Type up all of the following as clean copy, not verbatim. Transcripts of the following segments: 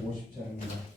50장입니다.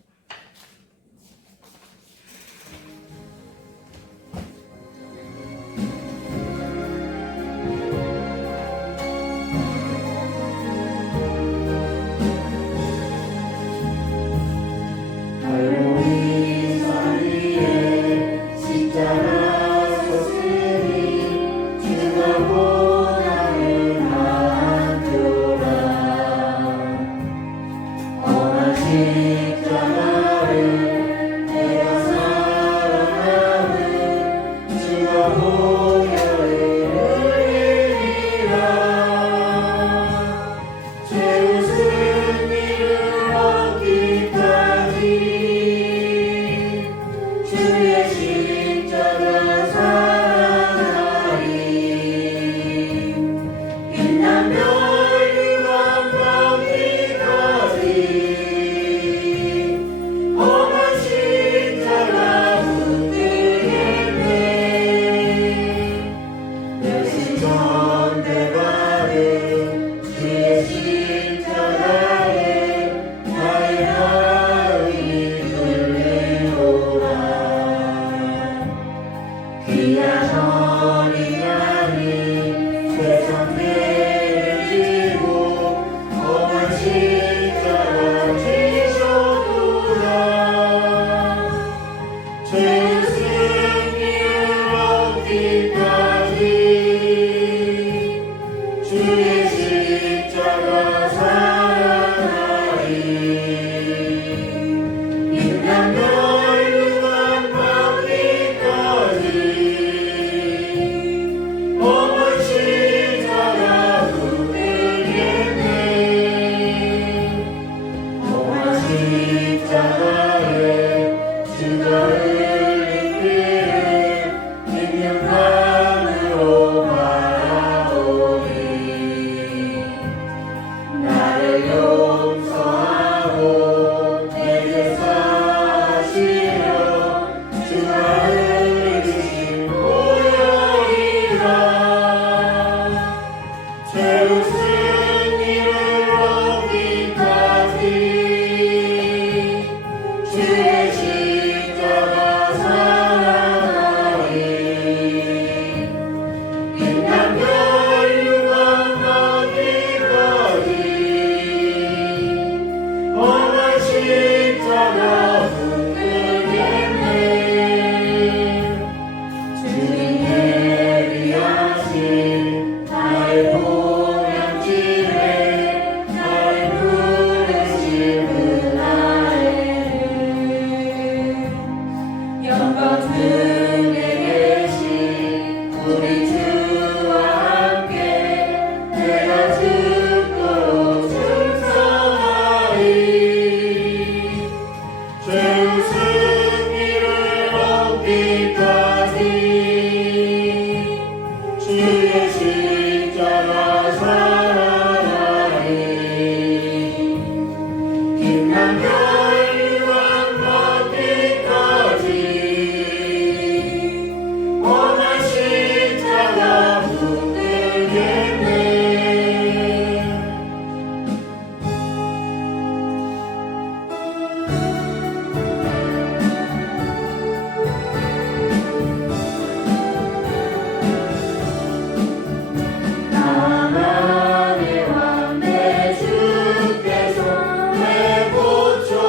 나만의 왕 내 주께서 내 보초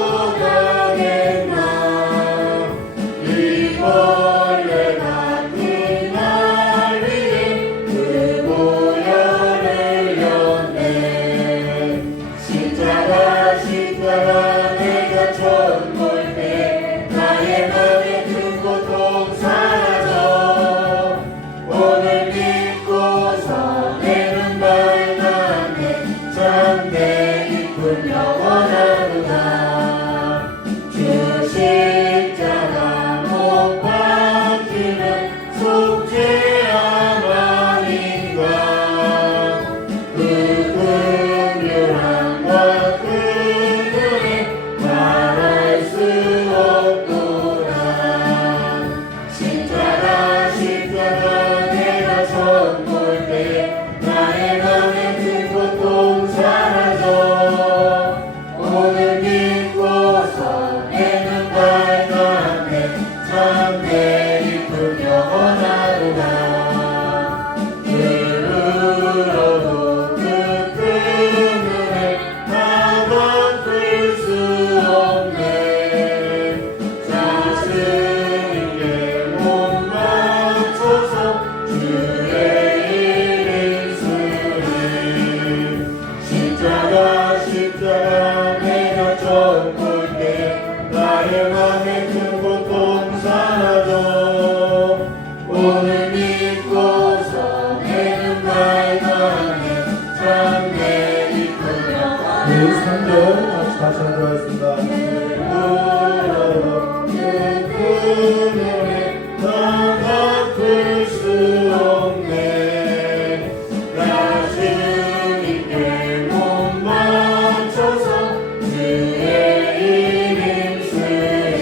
같이 하도록 하겠습니다. 그늘에 더 갚을 수 없네. 나 주님께 몸 맞춰서 주의 이름 쓰리.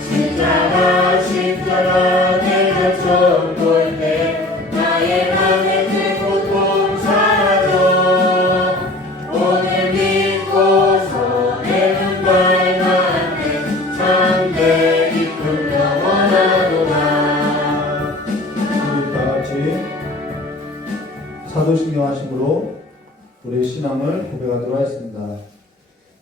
십자가 내가 처음 볼 때 나의 맘에 든 고통 사라져. 오늘 믿고서 내 눈 밝았네. 참되 기쁨 영원하도다. 우리 다같이 사도신경 하심으로 우리의 신앙을 고백하도록 하겠습니다.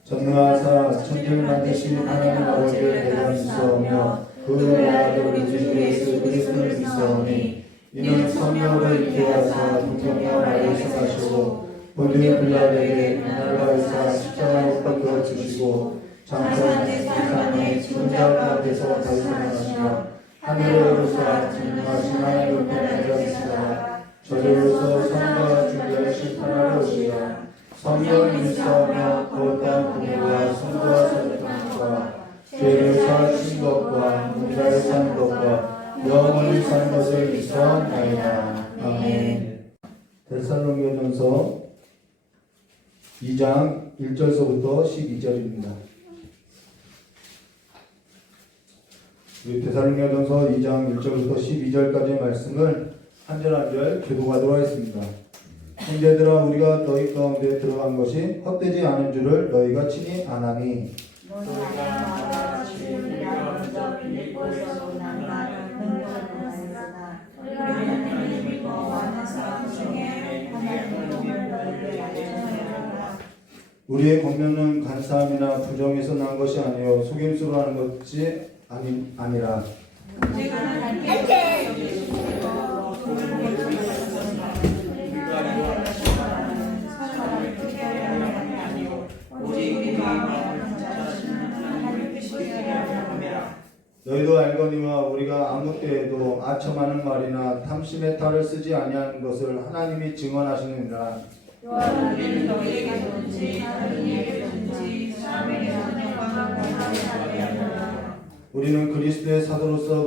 전능하사 천지를 만드신 하나님 아버지를 내가 믿사오며 그 외아들 우리 주 예수 그리스도를 믿사오니 이는 성령으로 있게 하사 동정녀 마리아 생하시고 본디오 빌라도에게 고난을 받으사 십자가에 못 박혀 죽으시고 장사한 사람의 죽은 자 가운데서 다시 살아나시며 하늘에 오르사 전능하신 하나님 우편에 앉으시다가 저리로서 성과 준비하신 하나로 오시리라. 성령을 믿사오며 거룩한 공예와 성도와 사도들과 죄를 사하신 것과 무자를 사는 것과 영원히 사는 것을 믿사옵나이다. 아멘. 데살로니가전서 2장 1절서부터 12절입니다. 우리 데살로니가전서 2장 1절부터 12절까지의 말씀을 한 절 한 절 교독하도록 하겠습니다. 형제들아 우리가 너희 가운데 들어간 것이 헛되지 않은 줄을 너희가 친히 아나니 너희가 주님이라 먼저 빌립보에서 난 말을 흥분하였으나 우리는 믿고 많은 사람 중에 하나님의 복을 너희에게 알려주었노라. 우리의 권면은 간사함이나 부정에서 난 것이 아니요 속임수로 하는 것이 아니라 너희도 알거니와 우리가 아무 때에도 아첨하는 말이나 탐심의 탈을 쓰지 아니하는 것을 하나님이 증언하시느니라. 또한 우리는 너희에게든지 다른 이에게든지 사람에게든지 영광을 우리는 그리스도의 사도로서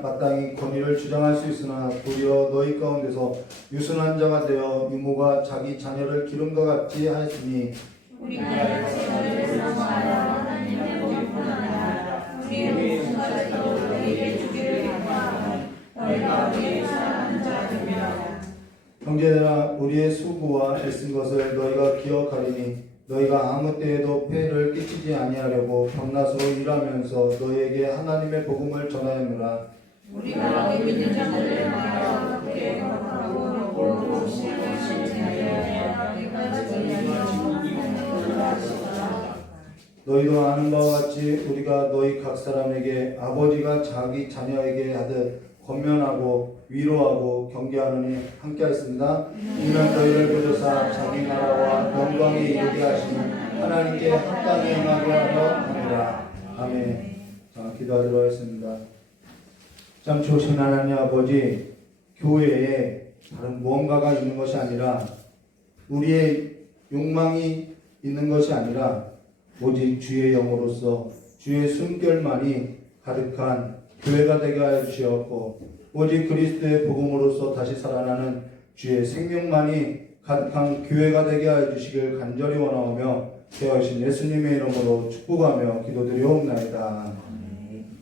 마땅히 권위를 주장할 수 있으나 도리어 너희 가운데서 유순한 자가 되어 유모가 자기 자녀를 기름과 같이 하였으니 우리가 너희를 사랑하여 하나님의 복을 구하나이다. 우리의 모든 것도 너희에게 주기를 바라며 너희가 우리의 사랑하는 자들이라. 형제들아 우리의 수고와 애쓴 것을 너희가 기억하리니 너희가 아무 때에도 폐를 끼치지 아니하려고 밤낮으로 일하면서 너희에게 하나님의 복음을 전하였노라. 우리가 너희 믿는 자들을 위하여 그렇게 거룩하고 옳고 신을 실천하여 너희까지 너희도 아는 바와 같이 우리가 너희 각 사람에게 아버지가 자기 자녀에게 하듯 권면하고 위로하고 경계하느니 함께하였습니다. 이는 너희를 보조사 자기 나라와 영광에 이르게 하시는 하나님께 합당히 행하게 하려 합니다. 아멘. 자, 기도하도록 하겠습니다. 참 좋으신 하나님 아버지, 교회에 다른 무언가가 있는 것이 아니라 우리의 욕망이 있는 것이 아니라 오직 주의 영으로서 주의 숨결만이 가득한 교회가 되게 하여 주시옵고 오직 그리스도의 복음으로서 다시 살아나는 주의 생명만이 가득한 교회가 되게 하여 주시길 간절히 원하오며 되어신 예수님의 이름으로 축복하며 기도드리옵나이다.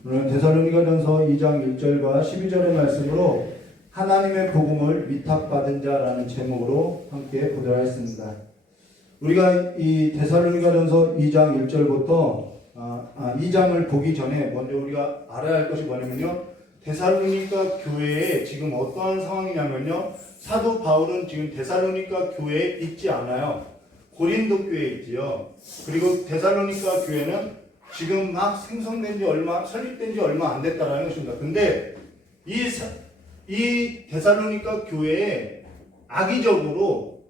오늘 데살로니가전서 2장 1절과 12절의 말씀으로 하나님의 복음을 위탁받은 자라는 제목으로 함께 보도록 하겠습니다. 우리가 이 데살로니가전서 2장 1절부터 2장을 보기 전에 먼저 우리가 알아야 할 것이 뭐냐면요. 데살로니가 교회에 지금 어떠한 상황이냐면요. 사도 바울은 지금 데살로니가 교회에 있지 않아요. 고린도 교회에 있지요. 그리고 데살로니가 교회는 지금 막 생성된 지 설립된 지 얼마 안 됐다라는 것입니다. 근데 이 데살로니가 교회에 악의적으로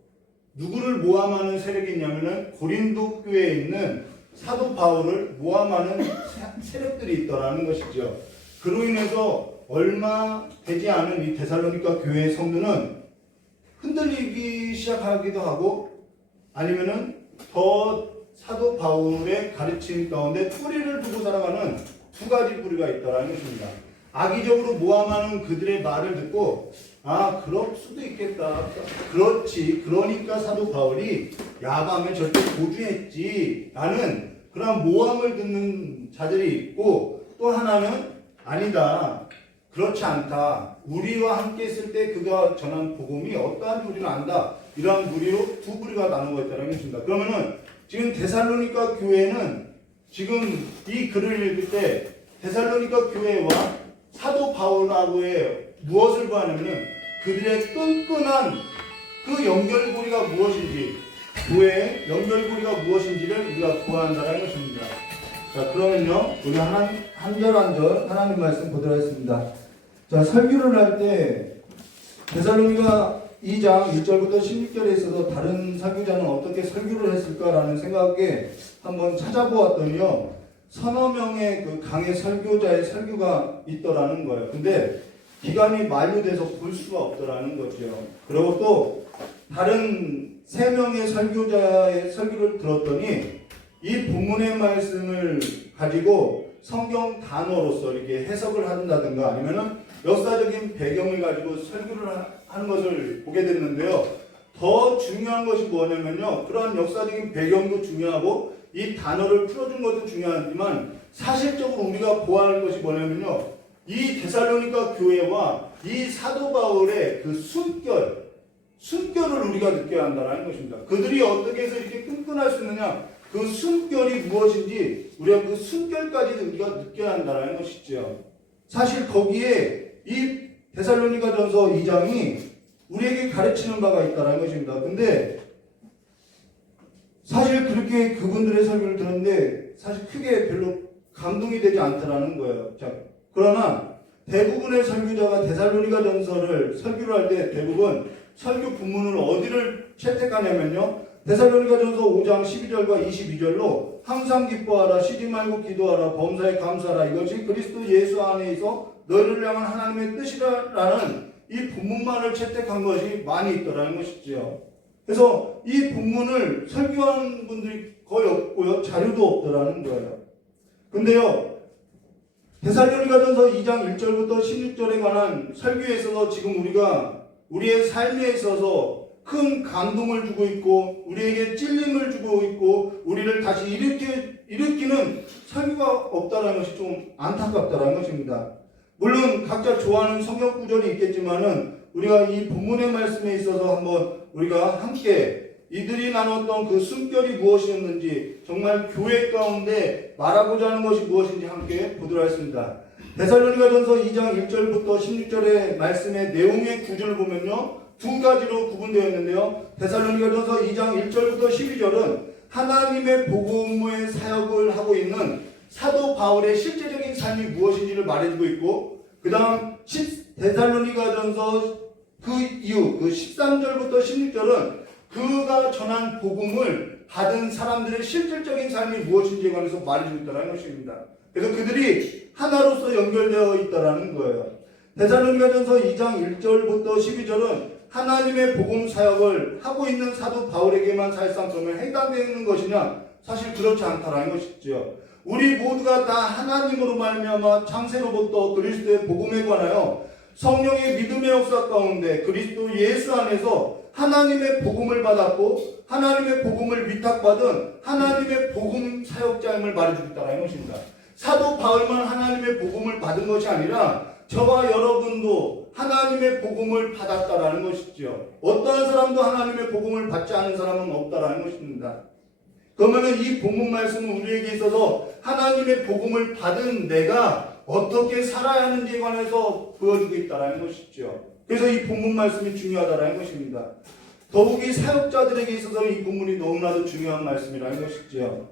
누구를 모함하는 세력이 있냐면은 고린도 교회에 있는 사도 바울을 모함하는 세력들이 있더라는 것이죠. 그로 인해서 얼마 되지 않은 이 데살로니가 교회의 성도는 흔들리기 시작하기도 하고 아니면은 더 사도 바울의 가르침 가운데 뿌리를 두고 살아가는 두 가지 뿌리가 있다는 것입니다. 악의적으로 모함하는 그들의 말을 듣고 그럴 수도 있겠다. 그렇지. 그러니까 사도 바울이 야밤에 절대 도주했지. 라는 그런 모함을 듣는 자들이 있고, 또 하나는 아니다. 그렇지 않다. 우리와 함께 있을 때 그가 전한 복음이 어떠한 뿌리를 안다. 이러한 무리로 두 부류가 나누어 있다는 것입니다. 그러면은 지금 데살로니가 교회는 지금 이 글을 읽을 때 데살로니가 교회와 사도 바울하고의 무엇을 보았냐면은 그들의 끈끈한 그 연결고리가 무엇인지, 교회의 연결고리가 무엇인지를 우리가 보아한다는 것입니다. 자, 그러면요, 우리 한 절 한 절 하나님 말씀 보도록 하겠습니다. 자, 설교를 할 때 데살로니가 2장 1절부터 16절에 있어서 다른 설교자는 어떻게 설교를 했을까라는 생각에 한번 찾아보았더니요, 서너 명의 그 강의 설교자의 설교가 있더라는 거예요. 근데 기간이 만료돼서 볼 수가 없더라는 거죠. 그리고 또 다른 3명의 설교자의 설교를 들었더니 이 본문의 말씀을 가지고 성경 단어로서 이렇게 해석을 한다든가 아니면은 역사적인 배경을 가지고 설교를 하는 것을 보게 됐는데요. 더 중요한 것이 뭐냐면요, 그런 역사적인 배경도 중요하고 이 단어를 풀어준 것도 중요하지만 사실적으로 우리가 보아야 할 것이 뭐냐면요, 이 데살로니가 교회와 이 사도 바울의 그 숨결을 우리가 느껴야 한다는 것입니다. 그들이 어떻게 해서 이렇게 끈끈할 수 있느냐, 그 숨결이 무엇인지 우리가 그 숨결까지도 우리가 느껴야 한다는 것이죠. 사실 거기에 이 데살로니가전서 2장이 우리에게 가르치는 바가 있다는 것입니다. 근데 사실 그렇게 그분들의 설교를 들었는데 사실 크게 별로 감동이 되지 않더라는 거예요. 자, 그러나 대부분의 설교자가 데살로니가전서를 설교를 할 때 대부분 설교 본문을 어디를 채택하냐면요, 데살로니가전서 5장 12절과 22절로 항상 기뻐하라, 쉬지 말고 기도하라, 범사에 감사하라, 이것이 그리스도 예수 안에 있어 너희를 향한 하나님의 뜻이라는 이 본문만을 채택한 것이 많이 있더라는 것이죠. 그래서 이 본문을 설교하는 분들이 거의 없고요, 자료도 없더라는 거예요. 근데요, 데살로니가전서 2장 1절부터 16절에 관한 설교에 있어서 지금 우리가 우리의 삶에 있어서 큰 감동을 주고 있고 우리에게 찔림을 주고 있고 우리를 다시 일으키는 설교가 없다는 것이 좀 안타깝다는 것입니다. 물론 각자 좋아하는 성경 구절이 있겠지만은 우리가 이 본문의 말씀에 있어서 한번 우리가 함께 이들이 나눴던 그 숨결이 무엇이었는지, 정말 교회 가운데 말하고자 하는 것이 무엇인지 함께 보도록 하겠습니다. 데살로니가전서 2장 1절부터 16절의 말씀의 내용의 구절을 보면요, 두 가지로 구분되어 있는데요. 데살로니가전서 2장 1절부터 12절은 하나님의 복음의 사역을 하고 있는 사도 바울의 실제적인 삶이 무엇인지를 말해주고 있고, 그 다음 데살로니가전서 그 이후 그 13절부터 16절은 그가 전한 복음을 받은 사람들의 실질적인 삶이 무엇인지에 관해서 말해주고 있다는 것입니다. 그래서 그들이 하나로서 연결되어 있다는 거예요. 데살로니가전서 2장 1절부터 12절은 하나님의 복음 사역을 하고 있는 사도 바울에게만 사실상 그러면 해당되는 것이냐? 사실 그렇지 않다라는 것이죠. 우리 모두가 다 하나님으로 말미암아 창세로부터 그리스도의 복음에 관하여 성령의 믿음의 역사 가운데 그리스도 예수 안에서 하나님의 복음을 받았고 하나님의 복음을 위탁받은 하나님의 복음 사역자임을 말해주고 있다는 것입니다. 사도 바울만 하나님의 복음을 받은 것이 아니라 저와 여러분도 하나님의 복음을 받았다라는 것이죠. 어떠한 사람도 하나님의 복음을 받지 않은 사람은 없다라는 것입니다. 그러면 이 본문 말씀은 우리에게 있어서 하나님의 복음을 받은 내가 어떻게 살아야 하는지에 관해서 보여주고 있다는 것이죠. 그래서 이 본문 말씀이 중요하다는 것입니다. 더욱이 사역자들에게 있어서는 이 본문이 너무나도 중요한 말씀이라는 것이죠.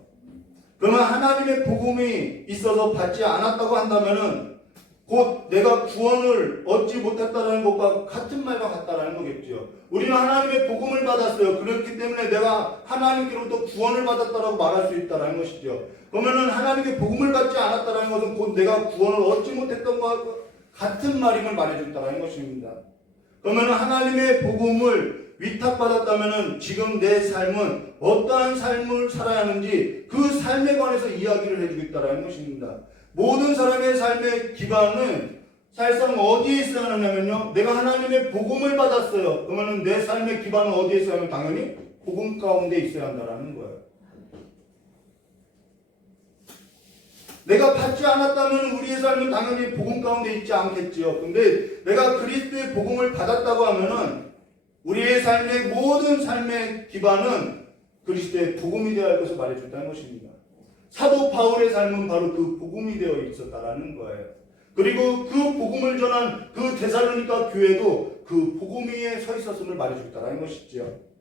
그러면 하나님의 복음이 있어서 받지 않았다고 한다면은 곧 내가 구원을 얻지 못했다는 것과 같은 말과 같다는 거겠죠. 우리는 하나님의 복음을 받았어요. 그렇기 때문에 내가 하나님께로부터 구원을 받았다라고 말할 수 있다는 것이죠. 그러면은 하나님의 복음을 받지 않았다는 것은 곧 내가 구원을 얻지 못했던 것과 같은 말임을 말해줬다는 것입니다. 그러면은 하나님의 복음을 위탁받았다면은 지금 내 삶은 어떠한 삶을 살아야 하는지 그 삶에 관해서 이야기를 해주고 있다는 것입니다. 모든 사람의 삶의 기반은 사실상 어디에 있어야 하냐면요, 내가 하나님의 복음을 받았어요. 그러면 내 삶의 기반은 어디에 있어야 하면 당연히 복음 가운데 있어야 한다는 거예요. 내가 받지 않았다면 우리의 삶은 당연히 복음 가운데 있지 않겠지요. 근데 내가 그리스도의 복음을 받았다고 하면은 우리의 삶의 모든 삶의 기반은 그리스도의 복음이 되어야 할 것을 말해준다는 것입니다. 사도 바울의 삶은 바로 그 복음이 되어 있었다라는 거예요. 그리고 그 복음을 전한 그 데살로니가 교회도 그 복음 위에 서 있었음을 말해주겠다라는 것이지요.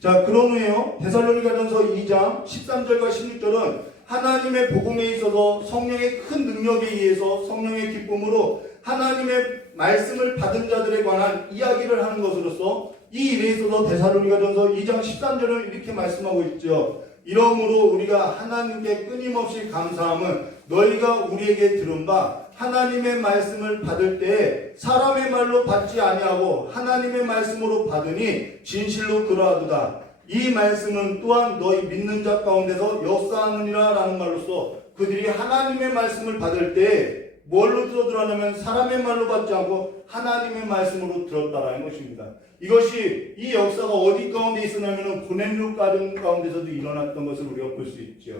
자, 그런 후에요, 데살로니가전서 2장 13절과 16절은 하나님의 복음에 있어서 성령의 큰 능력에 의해서 성령의 기쁨으로 하나님의 말씀을 받은 자들에 관한 이야기를 하는 것으로서 이 일에 있어서 데살로니가전서 2장 13절을 이렇게 말씀하고 있죠. 이러므로 우리가 하나님께 끊임없이 감사함은 너희가 우리에게 들은 바 하나님의 말씀을 받을 때에 사람의 말로 받지 아니하고 하나님의 말씀으로 받으니 진실로 그러하도다. 이 말씀은 또한 너희 믿는 자 가운데서 역사하느니라 라는 말로써 그들이 하나님의 말씀을 받을 때 뭘로 들었냐면 사람의 말로 받지 않고 하나님의 말씀으로 들었다라는 것입니다. 이것이 이 역사가 어디 가운데 있었냐면 고넬료 가정 가운데서도 일어났던 것을 우리가 볼 수 있죠.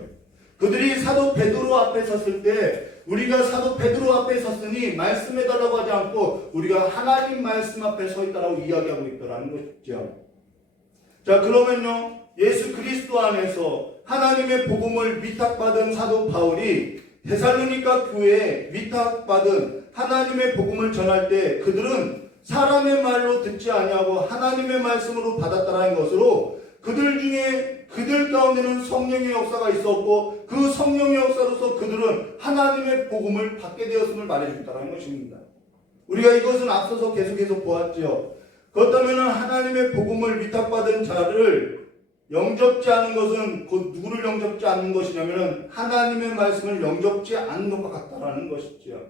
그들이 사도 베드로 앞에 섰을 때 우리가 사도 베드로 앞에 섰으니 말씀해달라고 하지 않고 우리가 하나님 말씀 앞에 서 있다라고 이야기하고 있더라는 것이죠. 자, 그러면요, 예수 그리스도 안에서 하나님의 복음을 위탁받은 사도 바울이 데살로니가 교회에 위탁받은 하나님의 복음을 전할 때 그들은 사람의 말로 듣지 아니하고 하나님의 말씀으로 받았다라는 것으로 그들 가운데는 성령의 역사가 있었고 그 성령의 역사로서 그들은 하나님의 복음을 받게 되었음을 말해준다는 것입니다. 우리가 이것은 앞서서 계속해서 보았죠. 그렇다면 하나님의 복음을 위탁받은 자를 영접지 않은 것은 곧 누구를 영접지 않는 것이냐면 하나님의 말씀을 영접지 않는 것과 같다라는 것이죠.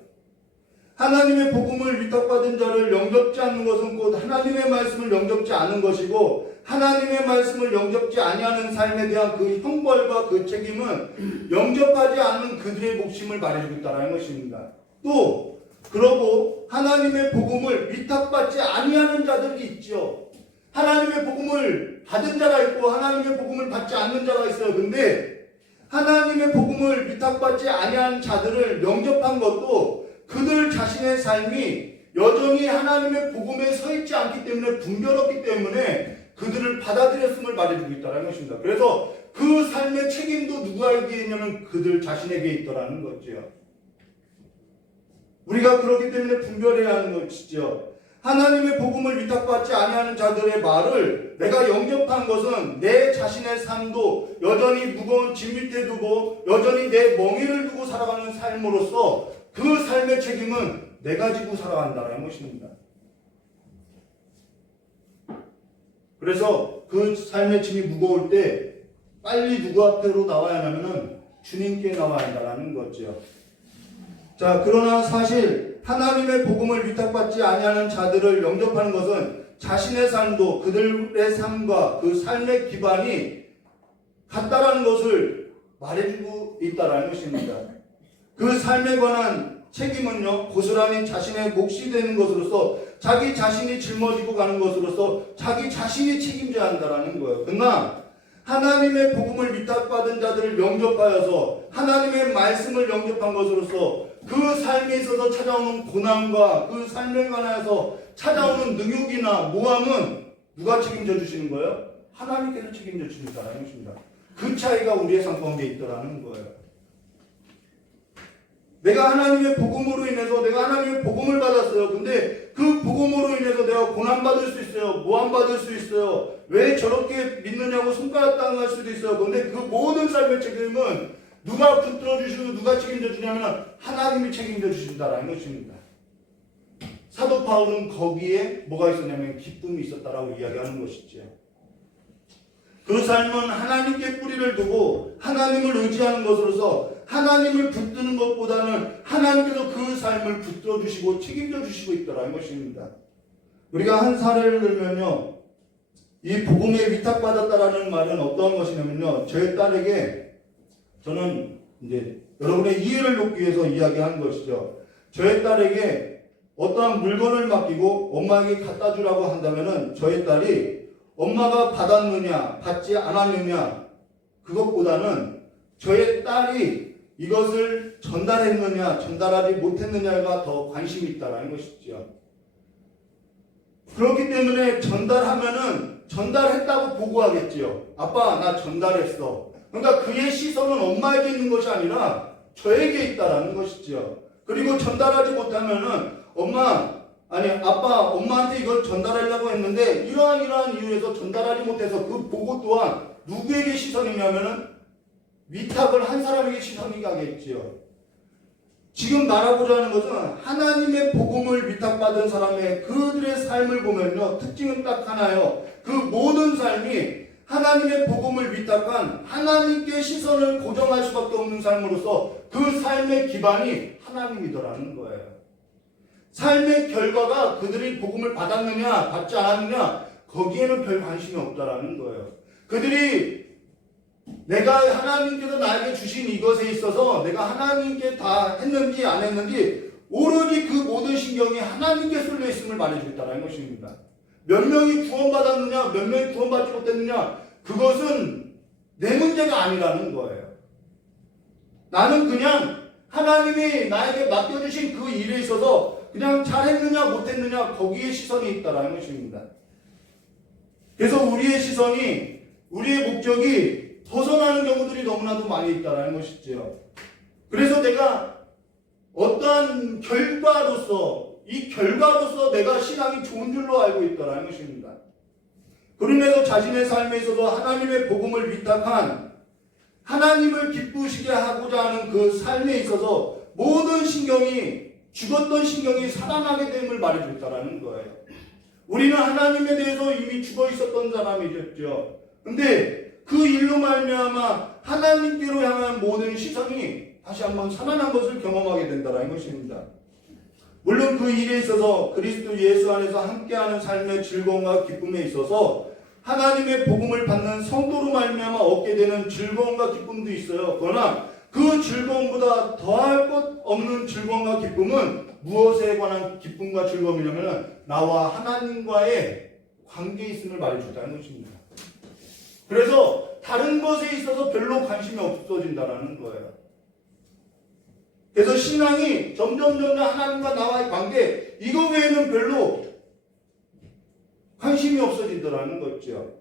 하나님의 복음을 위탁받은 자를 영접지 않는 것은 곧 하나님의 말씀을 영접지 않은 것이고 하나님의 말씀을 영접지 아니하는 삶에 대한 그 형벌과 그 책임은 영접하지 않은 그들의 몫임을 말해주고 있다는 것입니다. 또 그러고 하나님의 복음을 위탁받지 아니하는 자들이 있죠. 하나님의 복음을 받은 자가 있고 하나님의 복음을 받지 않는 자가 있어요. 근데 하나님의 복음을 위탁받지 아니한 자들을 영접한 것도 그들 자신의 삶이 여전히 하나님의 복음에 서 있지 않기 때문에 분별없기 때문에 그들을 받아들였음을 말해주고 있다는 것입니다. 그래서 그 삶의 책임도 누구에게 있냐면 그들 자신에게 있더라는 거죠. 우리가 그렇기 때문에 분별해야 하는 것이죠. 하나님의 복음을 위탁받지 아니하는 자들의 말을 내가 영접한 것은 내 자신의 삶도 여전히 무거운 짐 밑에 두고 여전히 내 멍에를 두고 살아가는 삶으로서 그 삶의 책임은 내가 지고 살아간다는 것입니다. 그래서 그 삶의 짐이 무거울 때 빨리 누구 앞으로 나와야 하냐면은 주님께 나와야 한다는 거죠. 자, 그러나 사실 하나님의 복음을 위탁받지 아니하는 자들을 영접하는 것은 자신의 삶도 그들의 삶과 그 삶의 기반이 같다라는 것을 말해주고 있다라는 것입니다. 그 삶에 관한 책임은요, 고스란히 자신의 몫이 되는 것으로서 자기 자신이 짊어지고 가는 것으로서 자기 자신이 책임져야 한다라는 거예요. 그러나 하나님의 복음을 위탁받은 자들을 영접하여서 하나님의 말씀을 영접한 것으로서 그 삶에 있어서 찾아오는 고난과 그 삶에 관해서 찾아오는 능욕이나 모함은 누가 책임져 주시는 거예요? 하나님께서 책임져 주신다는 것입니다. 그 차이가 우리의 삶 가운데 있더라는 거예요. 내가 하나님의 복음으로 인해서 내가 하나님의 복음을 받았어요. 근데 그 복음으로 인해서 내가 고난받을 수 있어요. 모함받을 수 있어요. 왜 저렇게 믿느냐고 손가락 당할 수도 있어요. 근데 그 모든 삶의 책임은 누가 붙들어 주시고 누가 책임져 주냐면 하나님이 책임져 주신다라는 것입니다. 사도 바울은 거기에 뭐가 있었냐면 기쁨이 있었다라고 이야기하는 것이죠. 그 삶은 하나님께 뿌리를 두고 하나님을 의지하는 것으로서 하나님을 붙드는 것보다는 하나님께서 그 삶을 붙들어 주시고 책임져 주시고 있더라는 것입니다. 우리가 한 사례를 들면요, 이 복음에 위탁받았다라는 말은 어떠한 것이냐면요. 제 딸에게 저는 이제 여러분의 이해를 돕기 위해서 이야기한 것이죠. 저의 딸에게 어떠한 물건을 맡기고 엄마에게 갖다 주라고 한다면은 저의 딸이 엄마가 받았느냐 받지 않았느냐 그것보다는 저의 딸이 이것을 전달했느냐 전달하지 못했느냐가 더 관심이 있다라는 것이죠. 그렇기 때문에 전달하면은 전달했다고 보고하겠지요. 아빠 나 전달했어. 그러니까 그의 시선은 엄마에게 있는 것이 아니라 저에게 있다라는 것이죠. 그리고 전달하지 못하면은 아빠 엄마한테 이걸 전달하려고 했는데 이러한 이유에서 전달하지 못해서 그 보고 또한 누구에게 시선이냐면은 위탁을 한 사람에게 시선이 가겠지요. 지금 말하고자 하는 것은 하나님의 복음을 위탁받은 사람의 그들의 삶을 보면요. 특징은 딱 하나요. 그 모든 삶이 하나님의 복음을 위탁한 하나님께 시선을 고정할 수밖에 없는 삶으로서 그 삶의 기반이 하나님이더라는 거예요. 삶의 결과가 그들이 복음을 받았느냐 받지 않았느냐 거기에는 별 관심이 없다라는 거예요. 그들이 내가 하나님께서 나에게 주신 이것에 있어서 내가 하나님께 다 했는지 안 했는지 오로지 그 모든 신경이 하나님께 쏠려 있음을 말해주겠다는 것입니다. 몇 명이 구원받았느냐 몇 명이 구원받지 못했느냐 그것은 내 문제가 아니라는 거예요. 나는 그냥 하나님이 나에게 맡겨주신 그 일에 있어서 그냥 잘했느냐 못했느냐 거기에 시선이 있다는 것입니다. 그래서 우리의 시선이 우리의 목적이 벗어나는 경우들이 너무나도 많이 있다는 것이죠. 그래서 내가 어떠한 이 결과로서 내가 신앙이 좋은 줄로 알고 있다는 것입니다. 그러면서 자신의 삶에 있어서 하나님의 복음을 위탁한 하나님을 기쁘시게 하고자 하는 그 삶에 있어서 모든 신경이 죽었던 신경이 살아나게 됨을 말해주고 있다는 거예요. 우리는 하나님에 대해서 이미 죽어 있었던 사람이었죠. 근데 그 일로 말미암아 하나님께로 향한 모든 시선이 다시 한번 살아난 것을 경험하게 된다는 것입니다. 물론 그 일에 있어서 그리스도 예수 안에서 함께하는 삶의 즐거움과 기쁨에 있어서 하나님의 복음을 받는 성도로 말미암아 얻게 되는 즐거움과 기쁨도 있어요. 그러나 그 즐거움보다 더할 것 없는 즐거움과 기쁨은 무엇에 관한 기쁨과 즐거움이냐면 나와 하나님과의 관계에 있음을 말해준다는 것입니다. 그래서 다른 것에 있어서 별로 관심이 없어진다는 거예요. 그래서 신앙이 점점 하나님과 나와의 관계 이거 외에는 별로 관심이 없어지더라는 거죠.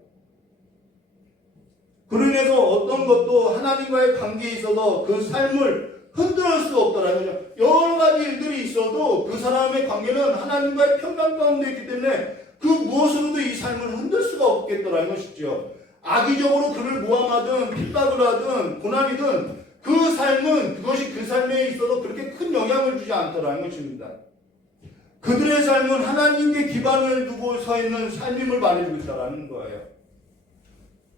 그러면서 어떤 것도 하나님과의 관계에 있어서 그 삶을 흔들 수 없더라는 거죠. 여러 가지 일들이 있어도 그 사람의 관계는 하나님과의 평강 가운데 있기 때문에 그 무엇으로도 이 삶을 흔들 수가 없겠더라는 것이죠. 악의적으로 그를 모함하든 핍박을 하든 고난이든 그 삶은 그것이 그 삶에 있어서 그렇게 큰 영향을 주지 않더라는 것입니다. 그들의 삶은 하나님께 기반을 두고 서 있는 삶임을 말해주고 있다는 거예요.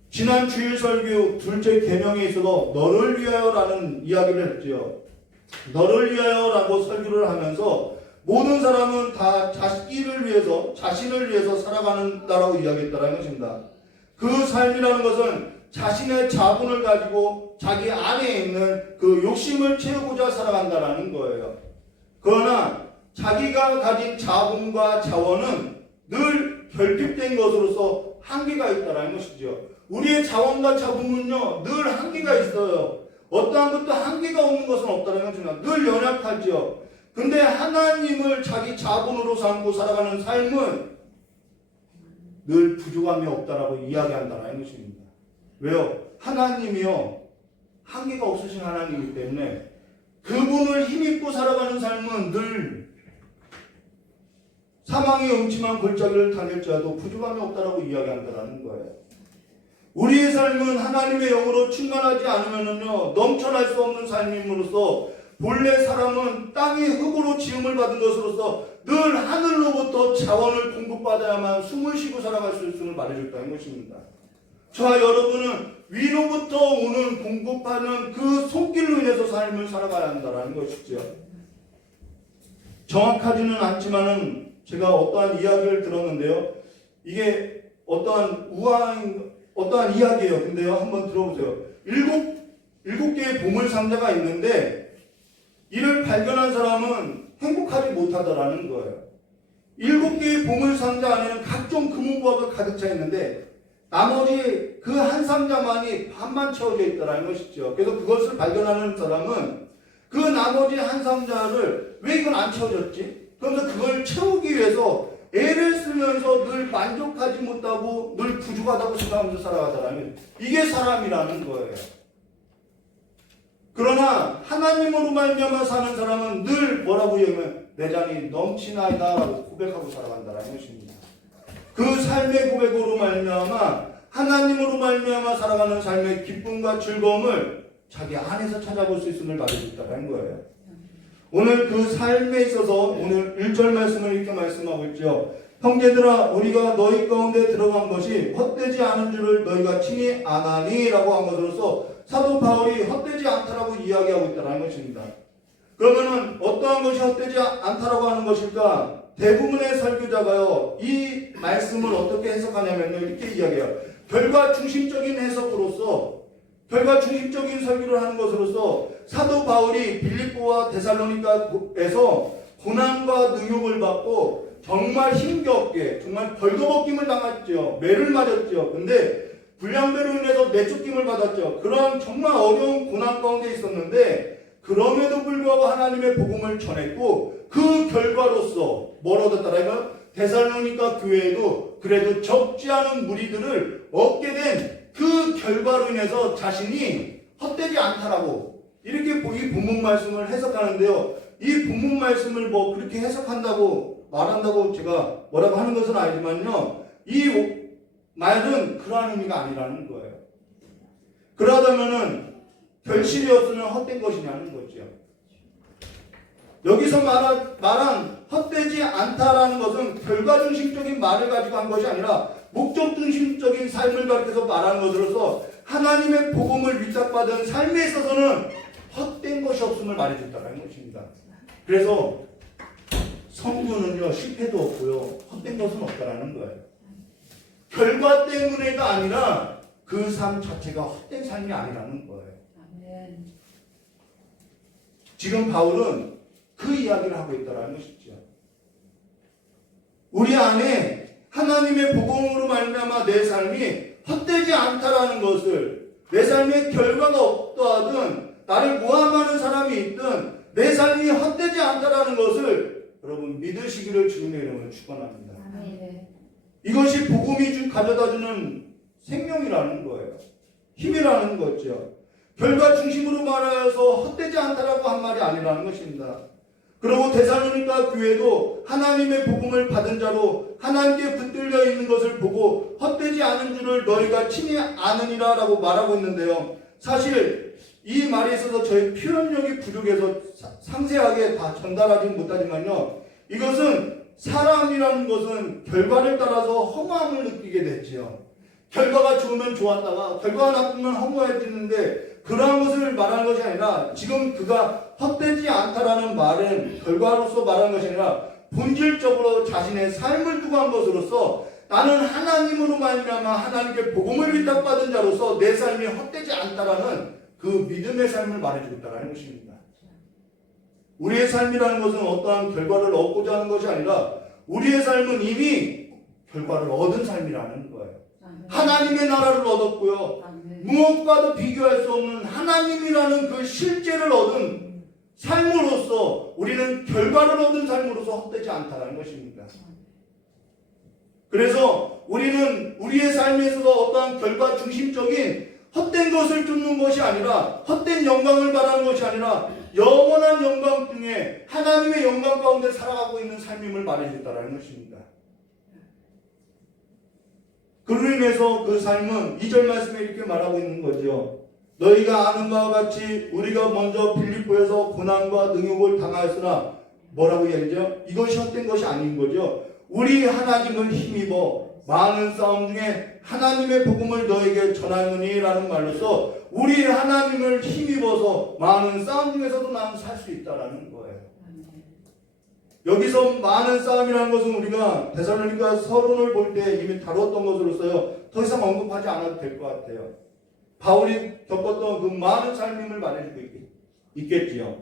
지난 주일 설교 둘째 계명에 있어서 너를 위하여라는 이야기를 했죠. 너를 위하여라고 설교를 하면서 모든 사람은 다 자신을 위해서 살아가는다라고 이야기했다는 것입니다. 그 삶이라는 것은 자신의 자본을 가지고 자기 안에 있는 그 욕심을 채우고자 살아간다는 거예요. 그러나 자기가 가진 자본과 자원은 늘 결핍된 것으로서 한계가 있다는 것이죠. 우리의 자원과 자본은요 늘 한계가 있어요. 어떠한 것도 한계가 없는 것은 없다는 것입니다. 늘 연약하죠. 근데 하나님을 자기 자본으로 삼고 살아가는 삶은 늘 부족함이 없다라고 이야기한다는 것입니다. 왜요? 하나님이요 한계가 없으신 하나님이기 때문에 그분을 힘입고 살아가는 삶은 늘 사망의 음침한 골짜기를 다닐지라도 부족함이 없다라고 이야기한다는 거예요. 우리의 삶은 하나님의 영으로 충만하지 않으면요 넘쳐날 수 없는 삶임으로써 본래 사람은 땅의 흙으로 지음을 받은 것으로서 늘 하늘로부터 자원을 공급받아야만 숨을 쉬고 살아갈 수 있음을 말해줬다는 것입니다. 저와 여러분은 위로부터 오는 공급하는 그 손길로 인해서 삶을 살아가야 한다는 것이죠. 정확하지는 않지만은 제가 어떠한 이야기를 들었는데요. 이게 어떠한 이야기예요. 근데요, 한번 들어보세요. 일곱 개의 보물 상자가 있는데 이를 발견한 사람은 행복하지 못하더라는 거예요. 7개의 보물 상자 안에는 각종 금은보화가 가득 차 있는데 나머지 그 한 상자만이 반만 채워져 있다라는 것이죠. 그래서 그것을 발견하는 사람은 그 나머지 한 상자를 왜 이건 안 채워졌지? 그러면서 그걸 채우기 위해서 애를 쓰면서 늘 만족하지 못하고 늘 부족하다고 생각하면서 살아가더라면 이게 사람이라는 거예요. 그러나 하나님으로 말미암아 사는 사람은 늘 뭐라고 얘기하면 내 잔이 넘치나이다라고 고백하고 살아간다는 것입니다. 그 삶의 고백으로 말미암아 하나님으로 말미암아 살아가는 삶의 기쁨과 즐거움을 자기 안에서 찾아볼 수 있음을 말해줬다는 거예요. 오늘 그 삶에 있어서 오늘 1절 말씀을 이렇게 말씀하고 있죠. 형제들아 우리가 너희 가운데 들어간 것이 헛되지 않은 줄을 너희가 친히 아나니 라고 한 것으로서 사도 바울이 헛되지 않다라고 이야기하고 있다는 것입니다. 그러면은 어떠한 것이 헛되지 않다라고 하는 것일까? 대부분의 설교자가요 이 말씀을 어떻게 해석하냐면요 이렇게 이야기해요. 결과 중심적인 해석으로서 결과 중심적인 설교를 하는 것으로서 사도 바울이 빌립보와 데살로니가에서 고난과 능욕을 받고 정말 힘겹게 정말 벌거벗김을 당했죠. 매를 맞았죠. 근데 불량배로 인해서 내쫓김을 받았죠. 그런 정말 어려운 고난 가운데 있었는데 그럼에도 불구하고 하나님의 복음을 전했고 그 결과로서 뭘 얻었다라면 데살로니가 교회에도 그래도 적지 않은 무리들을 얻게 된 그 결과로 인해서 자신이 헛되지 않다라고 이렇게 이 본문 말씀을 해석하는데요. 이 본문 말씀을 뭐 그렇게 해석한다고 말한다고 제가 뭐라고 하는 것은 아니지만요. 이 말은 그러한 의미가 아니라는 거예요. 그러다면은 결실이었으면 헛된 것이냐는 거죠. 여기서 말한 헛되지 않다라는 것은 결과 중심적인 말을 가지고 한 것이 아니라 목적 중심적인 삶을 가리켜서 말하는 것으로서 하나님의 복음을 위탁받은 삶에 있어서는 헛된 것이 없음을 말해줬다는 것입니다. 그래서 성부는요 실패도 없고요 헛된 것은 없다라는 거예요. 결과 때문에가 아니라 그 삶 자체가 헛된 삶이 아니라는 거예요. 지금 바울은 그 이야기를 하고 있다는 것이죠. 우리 안에 하나님의 복음으로 말미암아 내 삶이 헛되지 않다라는 것을 내 삶의 결과가 어떠하든 나를 모함하는 사람이 있든 내 삶이 헛되지 않다라는 것을 여러분 믿으시기를 주님의 이름으로 축원합니다. 이것이 복음이 가져다주는 생명이라는 거예요. 힘이라는 거죠. 결과 중심으로 말하여서 헛되지 않다라고 한 말이 아니라는 것입니다. 그리고 데살로니가 교회도 하나님의 복음을 받은 자로 하나님께 붙들려 있는 것을 보고 헛되지 않은 줄을 너희가 친히 아느니라 라고 말하고 있는데요. 사실 이 말에 있어서 저희 표현력이 부족해서 상세하게 다 전달하지 못하지만요. 이것은 사람이라는 것은 결과를 따라서 허무함을 느끼게 됐지요. 결과가 좋으면 좋았다가 결과가 나쁘면 허무해지는데 그러한 것을 말하는 것이 아니라 지금 그가 헛되지 않다라는 말은 결과로서 말하는 것이 아니라 본질적으로 자신의 삶을 두고 한 것으로서 나는 하나님으로 말미암아 하나님께 복음을 위탁받은 자로서 내 삶이 헛되지 않다라는 그 믿음의 삶을 말해주겠다라는 것입니다. 우리의 삶이라는 것은 어떠한 결과를 얻고자 하는 것이 아니라 우리의 삶은 이미 결과를 얻은 삶이라는 거예요. 하나님의 나라를 얻었고요. 무엇과도 비교할 수 없는 하나님이라는 그 실제를 얻은 삶으로서 우리는 결과를 얻은 삶으로서 헛되지 않다는 것입니다. 그래서 우리는 우리의 삶에 있어서 어떠한 결과 중심적인 헛된 것을 쫓는 것이 아니라 헛된 영광을 바라는 것이 아니라 영원한 영광 중에 하나님의 영광 가운데 살아가고 있는 삶임을 말해줬다는 것입니다. 그로 인해서 그 삶은 2절 말씀에 이렇게 말하고 있는 거죠. 너희가 아는 바와 같이 우리가 먼저 빌립보에서 고난과 능욕을 당하였으나 뭐라고 얘기하죠? 이것이 헛된 것이 아닌 거죠. 우리 하나님을 힘입어 많은 싸움 중에 하나님의 복음을 너에게 전하느니 라는 말로서 우리 하나님을 힘입어서 많은 싸움 중에서도 나는 살 수 있다라는 거예요. 여기서 많은 싸움이라는 것은 우리가 데살로니가 서론을 볼 때 이미 다뤘던 것으로서요. 더 이상 언급하지 않아도 될 것 같아요. 바울이 겪었던 그 많은 삶임을 말해주고 있겠지요.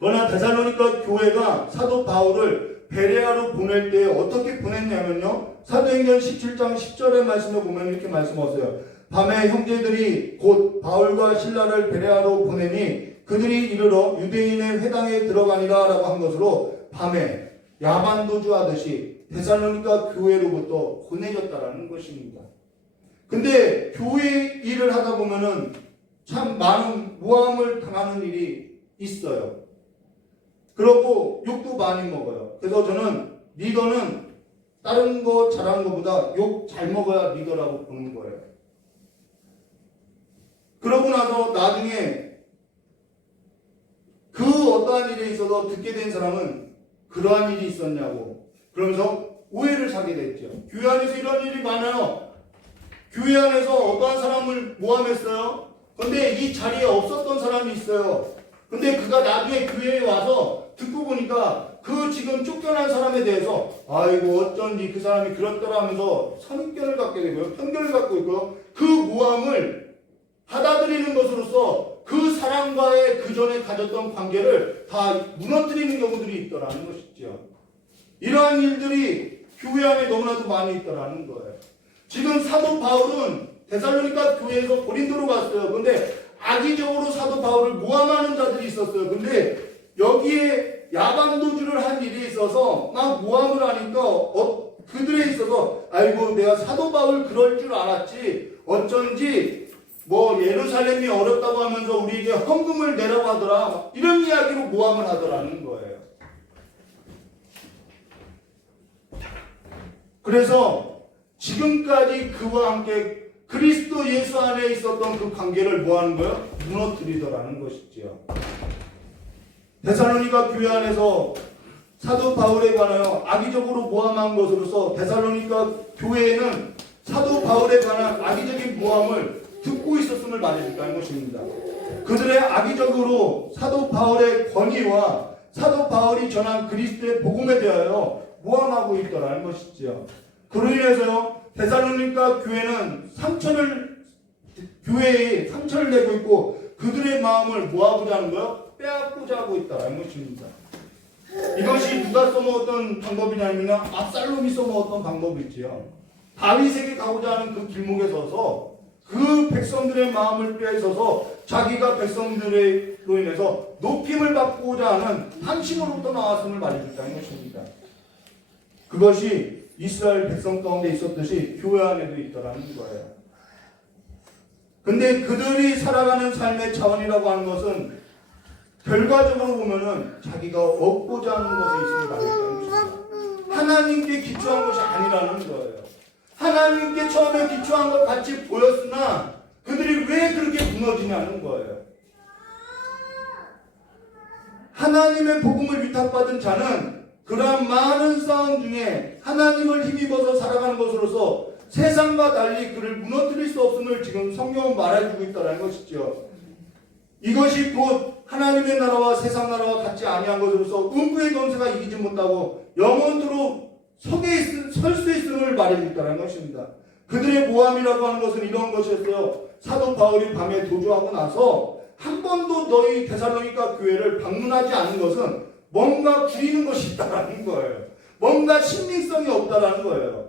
그러나 데살로니가 교회가 사도 바울을 베레아로 보낼 때 어떻게 보냈냐면요. 사도행전 17장 10절의 말씀을 보면 이렇게 말씀하세요. 밤에 형제들이 곧 바울과 실라를 베레아로 보내니 그들이 이르러 유대인의 회당에 들어가니라 라고 한 것으로 밤에 야반도주 하듯이 데살로니가 교회로부터 보내졌다라는 것입니다. 근데 교회 일을 하다 보면은 참 많은 모함을 당하는 일이 있어요. 그렇고 욕도 많이 먹어요. 그래서 저는 리더는 다른 거 잘하는 것보다 욕 잘 먹어야 리더라고 보는 거예요. 그러고 나서 나중에 그 어떠한 일에 있어서 듣게 된 사람은 그러한 일이 있었냐고 그러면서 오해를 사게 됐죠. 교회 안에서 이런 일이 많아요. 교회 안에서 어떠한 사람을 모함했어요. 근데 이 자리에 없었던 사람이 있어요. 근데 그가 나중에 교회에 와서 듣고 보니까 그 지금 쫓겨난 사람에 대해서 아이고 어쩐지 그 사람이 그렇더라 하면서 선입견을 갖게 되고요. 편견을 갖고 있고요. 그 모함을 받아들이는 것으로서 그 사람과의 그 전에 가졌던 관계를 다 무너뜨리는 경우들이 있더라는 것이죠. 이러한 일들이 교회 안에 너무나도 많이 있더라는 거예요. 지금 사도 바울은 데살로니가 교회에서 고린도로 갔어요. 근데 악의적으로 사도 바울을 모함하는 자들이 있었어요. 근데 여기에 야반도주를 한 일이 있어서 막 모함을 하니까 그들에 있어서 아이고 내가 사도 바울 그럴 줄 알았지 어쩐지 뭐 예루살렘이 어렵다고 하면서 우리에게 헌금을 내라고 하더라 이런 이야기로 모함을 하더라는 거예요. 그래서 지금까지 그와 함께 그리스도 예수 안에 있었던 그 관계를 뭐하는 거예요? 무너뜨리더라는 것이지요. 데살로니가 교회 안에서 사도 바울에 관하여 악의적으로 모함한 것으로서 데살로니가 교회에는 사도 바울에 관한 악의적인 모함을 듣고 있었음을 말해준다는 것입니다. 그들의 악의적으로 사도 바울의 권위와 사도 바울이 전한 그리스도의 복음에 대하여 모함하고 있더라는 것이지요. 그로 인해서요 데살로니가 교회는 교회에 상처를 내고 있고 그들의 마음을 모아보자 하는 거요 빼앗고자 하고 있다는 것입니다. 이것이 누가 써먹었던 방법이냐면 압살롬이 써먹었던 방법이지요. 다윗에게 가고자 하는 그 길목에 서서 그 백성들의 마음을 빼앗아서 자기가 백성들로 인해서 높임을 받고자 하는 한심으로부터 나왔음을 말해줬다는 것입니다. 그것이 이스라엘 백성 가운데 있었듯이 교회 안에도 있더라는 거예요. 근데 그들이 살아가는 삶의 차원이라고 하는 것은 결과적으로 보면은 자기가 얻고자 하는 것에 있음을 말해준다는 것입니다. 하나님께 기초한 것이 아니라는 거예요. 하나님께 처음에 기초한 것 같이 보였으나 그들이 왜 그렇게 무너지냐는 거예요. 하나님의 복음을 위탁받은 자는 그러한 많은 싸움 중에 하나님을 힘입어서 살아가는 것으로서 세상과 달리 그를 무너뜨릴 수 없음을 지금 성경은 말해주고 있다는 것이죠. 이것이 곧 하나님의 나라와 세상 나라와 같지 아니한 것으로서 음부의 권세가 이기지 못하고 영원토록 설 수 있음을 말해주고 있다는 것입니다. 그들의 모함이라고 하는 것은 이런 것이었어요. 사도 바울이 밤에 도주하고 나서 한 번도 너희 데살로니가 교회를 방문하지 않은 것은 뭔가 부리는 것이 있다라는 거예요. 뭔가 신빙성이 없다라는 거예요.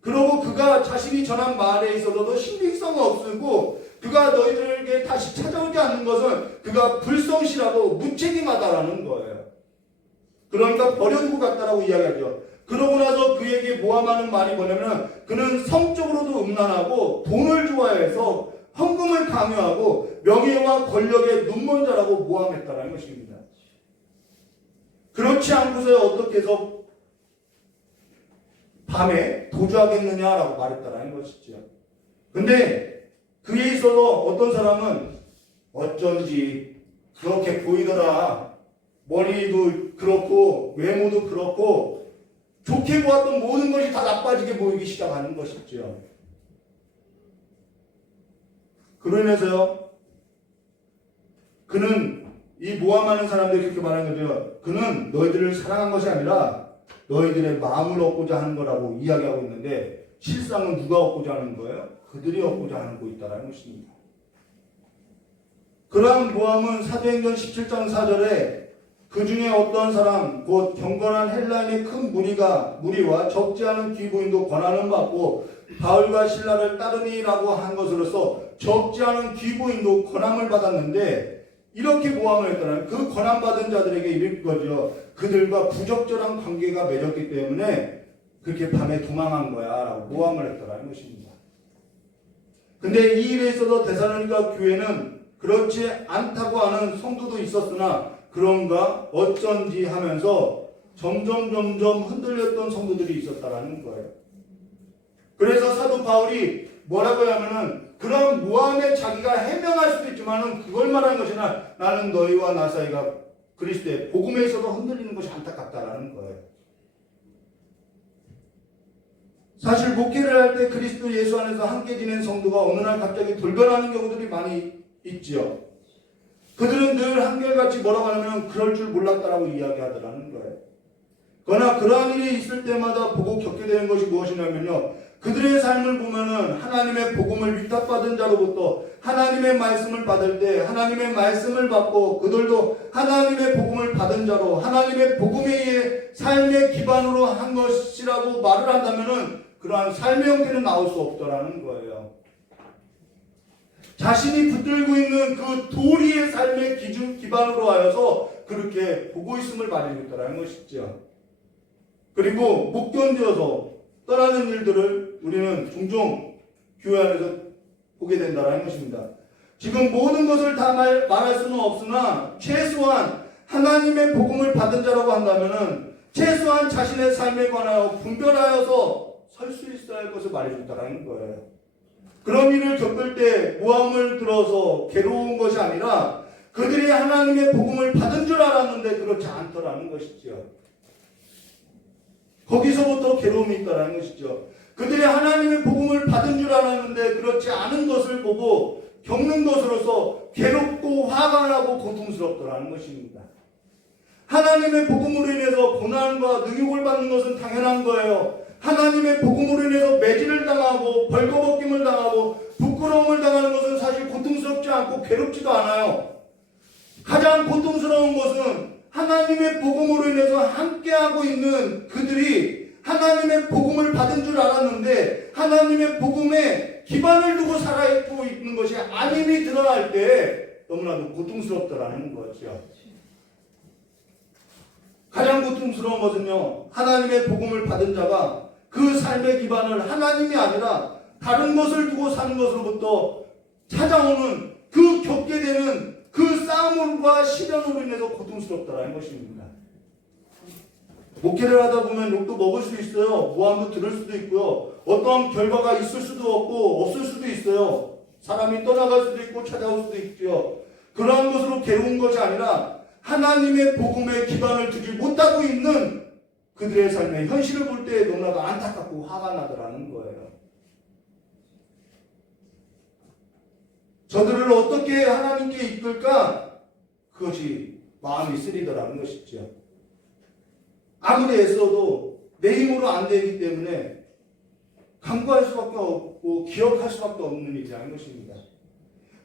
그러고 그가 자신이 전한 말에 있어서도 신빙성이 없고 그가 너희들에게 다시 찾아오지 않는 것은 그가 불성실하고 무책임하다라는 거예요. 그러니까 버려두고 갔다라고 이야기하죠. 그러고 나서 그에게 모함하는 말이 뭐냐면 그는 성적으로도 음란하고 돈을 좋아해서 헌금을 강요하고 명예와 권력에 눈먼 자라고 모함했다는 것입니다. 그렇지 않고서 어떻게 해서 밤에 도주하겠느냐라고 말했다는 것이죠. 근데 그에 있어서 어떤 사람은 어쩐지 그렇게 보이더라. 머리도 그렇고 외모도 그렇고 좋게 보았던 모든 것이 다 나빠지게 보이기 시작하는 것이죠. 그로 인해서요 그는 이 모함하는 사람들이 그렇게 말하는 거죠. 그는 너희들을 사랑한 것이 아니라 너희들의 마음을 얻고자 하는 거라고 이야기하고 있는데 실상은 누가 얻고자 하는 거예요? 그들이 얻고자 하는 거 있다라는 것입니다. 그러한 모함은 사도행전 17장 4절에 그 중에 어떤 사람 곧 경건한 헬라인의 큰 무리와 적지 않은 귀부인도 권한을 받고 바울과 신라를 따르니라고 한 것으로서 적지 않은 귀부인도 권함을 받았는데 이렇게 모함을 했다는 그 권한받은 자들에게 이를 거죠. 그들과 부적절한 관계가 맺었기 때문에 그렇게 밤에 도망한 거야 라고 모함을 했다는 것입니다. 근데 이 일에 있어서 데살로니가 교회는 그렇지 않다고 하는 성도도 있었으나 그런가 어쩐지 하면서 점점 흔들렸던 성도들이 있었다라는 거예요. 그래서 사도 바울이 뭐라고 하면은 그런 모함에 자기가 해명할 수도 있지만은 그걸 말하는 것이 나는 너희와 나 사이가 그리스도의 복음에 있어서 흔들리는 것이 안타깝다라는 거예요. 사실 목회를 할 때 그리스도 예수 안에서 함께 지낸 성도가 어느 날 갑자기 돌변하는 경우들이 많이 있지요. 그들은 늘 한결같이 뭐라고 하냐면 그럴 줄 몰랐다라고 이야기하더라는 거예요. 그러나 그러한 일이 있을 때마다 보고 겪게 되는 것이 무엇이냐면요. 그들의 삶을 보면은 하나님의 복음을 위탁받은 자로부터 하나님의 말씀을 받을 때 하나님의 말씀을 받고 그들도 하나님의 복음을 받은 자로 하나님의 복음에 의해 삶의 기반으로 한 것이라고 말을 한다면은 그러한 삶의 형태는 나올 수 없더라는 거예요. 자신이 붙들고 있는 그 도리의 삶의 기반으로 하여서 그렇게 보고 있음을 말하고 있다는 것이죠. 그리고 못 견뎌서 떠나는 일들을 우리는 종종 교회 안에서 보게 된다는 것입니다. 지금 모든 것을 다 말할 수는 없으나 최소한 하나님의 복음을 받은 자라고 한다면은 최소한 자신의 삶에 관하여 분별하여서 설 수 있어야 할 것을 말해준다는 거예요. 그런 일을 겪을 때 모함을 들어서 괴로운 것이 아니라 그들이 하나님의 복음을 받은 줄 알았는데 그렇지 않더라는 것이죠. 거기서부터 괴로움이 있다는 것이죠. 그들이 하나님의 복음을 받은 줄 알았는데 그렇지 않은 것을 보고 겪는 것으로서 괴롭고 화가 나고 고통스럽더라는 것입니다. 하나님의 복음으로 인해서 고난과 능욕을 받는 것은 당연한 거예요. 하나님의 복음으로 인해서 매질을 당하고 벌거벗김을 당하고 부끄러움을 당하는 것은 사실 고통스럽지 않고 괴롭지도 않아요. 가장 고통스러운 것은 하나님의 복음으로 인해서 함께하고 있는 그들이 하나님의 복음을 받은 줄 알았는데 하나님의 복음에 기반을 두고 살아있고 있는 것이 아님이 드러날 때 너무나도 고통스럽다라는 거죠. 가장 고통스러운 것은요, 하나님의 복음을 받은 자가 그 삶의 기반을 하나님이 아니라 다른 것을 두고 사는 것으로부터 찾아오는 그 겪게 되는 그 싸움과 시련으로 인해서 고통스럽다라는 것입니다. 목회를 하다 보면 욕도 먹을 수 있어요. 모함도 들을 수도 있고요. 어떤 결과가 있을 수도 없고 없을 수도 있어요. 사람이 떠나갈 수도 있고 찾아올 수도 있죠. 그러한 것으로 괴로운 것이 아니라 하나님의 복음에 기반을 두지 못하고 있는 그들의 삶의 현실을 볼 때 너무나도 안타깝고 화가 나더라는 거예요. 저들을 어떻게 하나님께 이끌까? 그것이 마음이 쓰리더라는 것이죠. 아무리 애써도 내 힘으로 안 되기 때문에 간구할 수밖에 없고 기억할 수밖에 없는 일이라는 것입니다.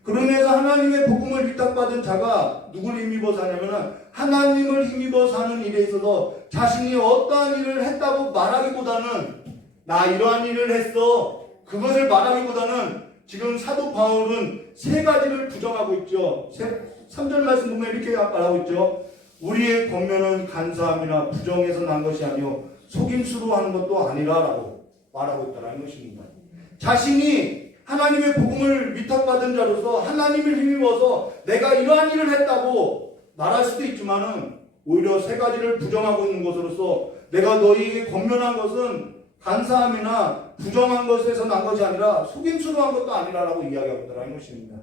그러면서 하나님의 복음을 위탁받은 자가 누구를 힘입어 사냐면 하나님을 힘입어 사는 일에 있어서 자신이 어떠한 일을 했다고 말하기보다는 나 이러한 일을 했어 그것을 말하기보다는 지금 사도 바울은 세 가지를 부정하고 있죠. 3절 말씀 보면 이렇게 말하고 있죠. 우리의 권면은 간사함이나 부정에서 난 것이 아니요 속임수로 하는 것도 아니라라고 말하고 있다는 것입니다. 자신이 하나님의 복음을 위탁받은 자로서 하나님을 힘입어서 내가 이러한 일을 했다고 말할 수도 있지만은 오히려 세 가지를 부정하고 있는 것으로서 내가 너희에게 권면한 것은 간사함이나 부정한 것에서 난 것이 아니라 속임수로 한 것도 아니라라고 이야기하고 있다는 것입니다.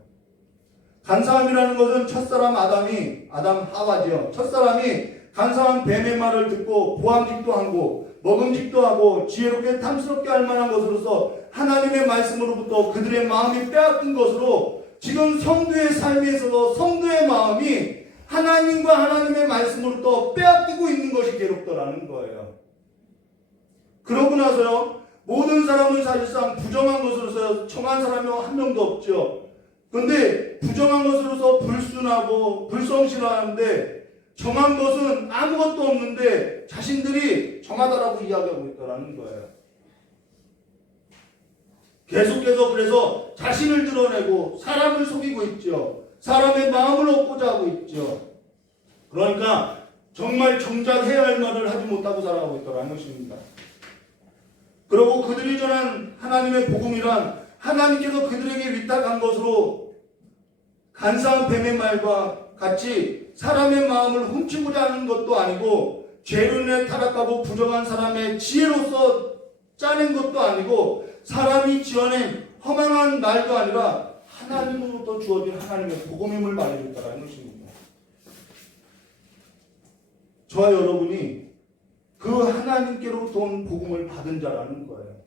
간사함이라는 것은 첫사람 아담 하와지요. 첫사람이 간사한 뱀의 말을 듣고 보암직도 하고 먹음직도 하고 지혜롭게 탐스럽게 할 만한 것으로서 하나님의 말씀으로부터 그들의 마음이 빼앗긴 것으로 지금 성도의 삶에 있어서 성도의 마음이 하나님과 하나님의 말씀으로부터 빼앗기고 있는 것이 괴롭더라는 거예요. 그러고 나서요, 모든 사람은 사실상 부정한 것으로서 정한 사람이 한 명도 없죠. 그런데 부정한 것으로서 불순하고 불성실하는데 정한 것은 아무것도 없는데 자신들이 정하다라고 이야기하고 있더라는 거예요. 계속해서 그래서 자신을 드러내고 사람을 속이고 있죠. 사람의 마음을 얻고자 하고 있죠. 그러니까 정말 정작 해야 할 말을 하지 못하고 살아가고 있더라는 것입니다. 그리고 그들이 전한 하나님의 복음이란 하나님께서 그들에게 위탁한 것으로 간사한 뱀의 말과 같이 사람의 마음을 훔치고자 하는 것도 아니고 죄로 인해 타락하고 부정한 사람의 지혜로서 짜낸 것도 아니고 사람이 지어낸 허망한 말도 아니라 하나님으로부터 주어진 하나님의 복음임을 말해줬다는 것입니다. 저와 여러분이 그 하나님께로부터 온 복음을 받은 자라는 거예요.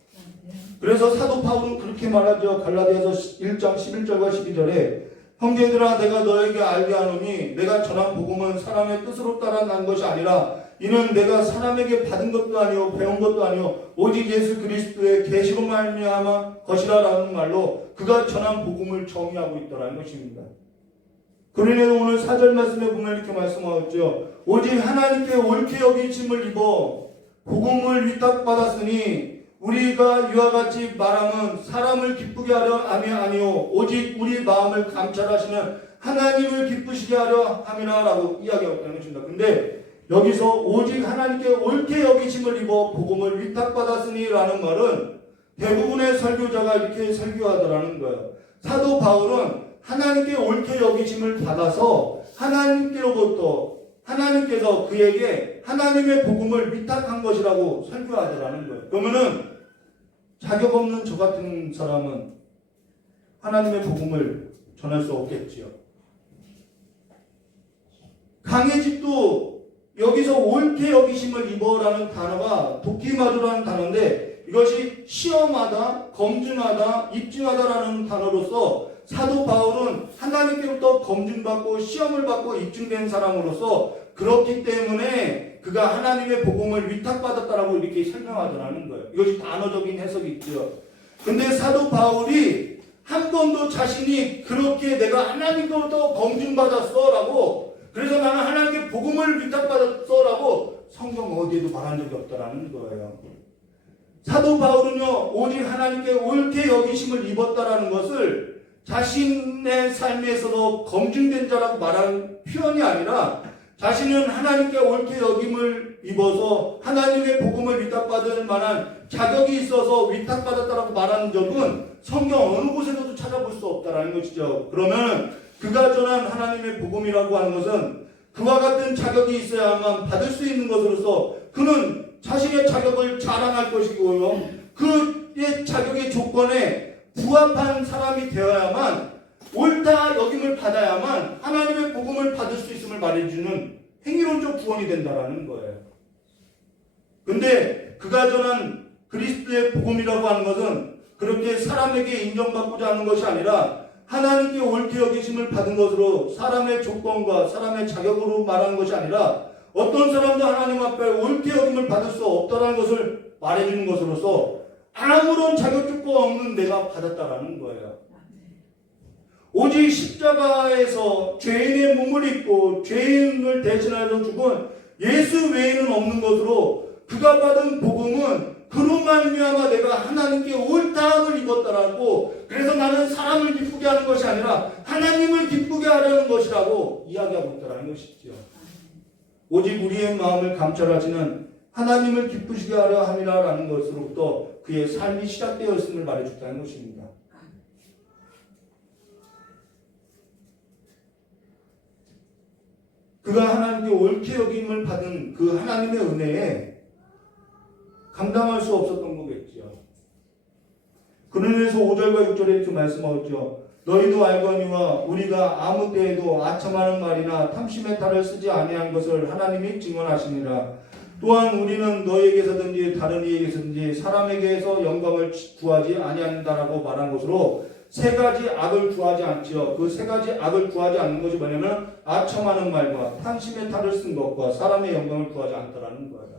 그래서 사도 바울은 그렇게 말하죠. 갈라디아서 1장 11절과 12절에 형제들아 내가 너에게 알게 하노니 내가 전한 복음은 사람의 뜻으로 따라 난 것이 아니라 이는 내가 사람에게 받은 것도 아니요 배운 것도 아니요 오직 예수 그리스도의 계시로 말미암아 것이라라는 말로 그가 전한 복음을 정의하고 있다는 것입니다. 그러니 오늘 4절 말씀에 보면 이렇게 말씀하셨죠. 오직 하나님께 옳게 여기심을 입어 복음을 위탁받았으니 우리가 이와 같이 말함은 사람을 기쁘게 하려 함이 아니요 오직 우리 마음을 감찰하시는 하나님을 기쁘시게 하려 함이라라고 이야기하고 있다는 것입니다. 근데 여기서 오직 하나님께 옳게 여기심을 입어 복음을 위탁받았으니 라는 말은 대부분의 설교자가 이렇게 설교하더라는 거예요. 사도 바울은 하나님께 옳게 여기심을 받아서 하나님께로부터 하나님께서 그에게 하나님의 복음을 위탁한 것이라고 설교하더라는 거예요. 그러면은 자격 없는 저 같은 사람은 하나님의 복음을 전할 수 없겠지요. 강해집도 여기서 옳게 여기심을 입어라는 단어가 도키마조라는 단어인데 이것이 시험하다, 검증하다, 입증하다라는 단어로서 사도 바울은 하나님께로부터 검증받고 시험을 받고 입증된 사람으로서 그렇기 때문에 그가 하나님의 복음을 위탁받았다라고 이렇게 설명하더라는 거예요. 이것이 단어적인 해석이 있죠. 근데 사도 바울이 한 번도 자신이 그렇게 내가 하나님께로부터 검증받았어 라고 그래서 나는 하나님께 복음을 위탁받았어 라고 성경 어디에도 말한 적이 없다라는 거예요. 사도 바울은요 오직 하나님께 옳게 여기심을 입었다라는 것을 자신의 삶에서도 검증된 자라고 말하는 표현이 아니라 자신은 하나님께 옳게 여김을 입어서 하나님의 복음을 위탁받을 만한 자격이 있어서 위탁받았다라고 말하는 적은 성경 어느 곳에서도 찾아볼 수 없다라는 것이죠. 그러면 그가 전한 하나님의 복음이라고 하는 것은 그와 같은 자격이 있어야만 받을 수 있는 것으로서 그는 자신의 자격을 자랑할 것이고요. 그의 자격의 조건에 부합한 사람이 되어야만 옳다 여김을 받아야만 하나님의 복음을 받을 수 있음을 말해주는 행위론적 구원이 된다라는 거예요. 근데 그가 전한 그리스도의 복음이라고 하는 것은 그렇게 사람에게 인정받고자 하는 것이 아니라 하나님께 옳게 여기심을 받은 것으로 사람의 조건과 사람의 자격으로 말하는 것이 아니라 어떤 사람도 하나님 앞에 옳게 여김을 받을 수 없다는 것을 말해주는 것으로서 아무런 자격 조건 없는 내가 받았다라는 거예요. 오직 십자가에서 죄인의 몸을 입고 죄인을 대신하여 죽은 예수 외에는 없는 것으로 그가 받은 복음은 그로 말미암아 내가 하나님께 옳다함을 입었다라고 그래서 나는 사람을 기쁘게 하는 것이 아니라 하나님을 기쁘게 하려는 것이라고 이야기하고 있다는 것이죠. 오직 우리의 마음을 감찰하시는 하나님을 기쁘시게 하려 함이라라는 것으로부터 그의 삶이 시작되어 있음을 말해줬다는 것입니다. 그가 하나님께 옳게 여김을 받은 그 하나님의 은혜에 감당할 수 없었던 거겠죠. 그러면서 5절과 6절에 이렇게 말씀하셨죠. 너희도 알거니와 우리가 아무 때에도 아첨하는 말이나 탐심의 탈을 쓰지 아니한 것을 하나님이 증언하시니라. 또한 우리는 너희에게서든지 다른 이에게서든지 사람에게서 영광을 구하지 아니한다라고 말한 것으로 세 가지 악을 구하지 않지요. 그 세 가지 악을 구하지 않는 것이 뭐냐면 아첨하는 말과 탐심의 탈을 쓴 것과 사람의 영광을 구하지 않더라는 거예요.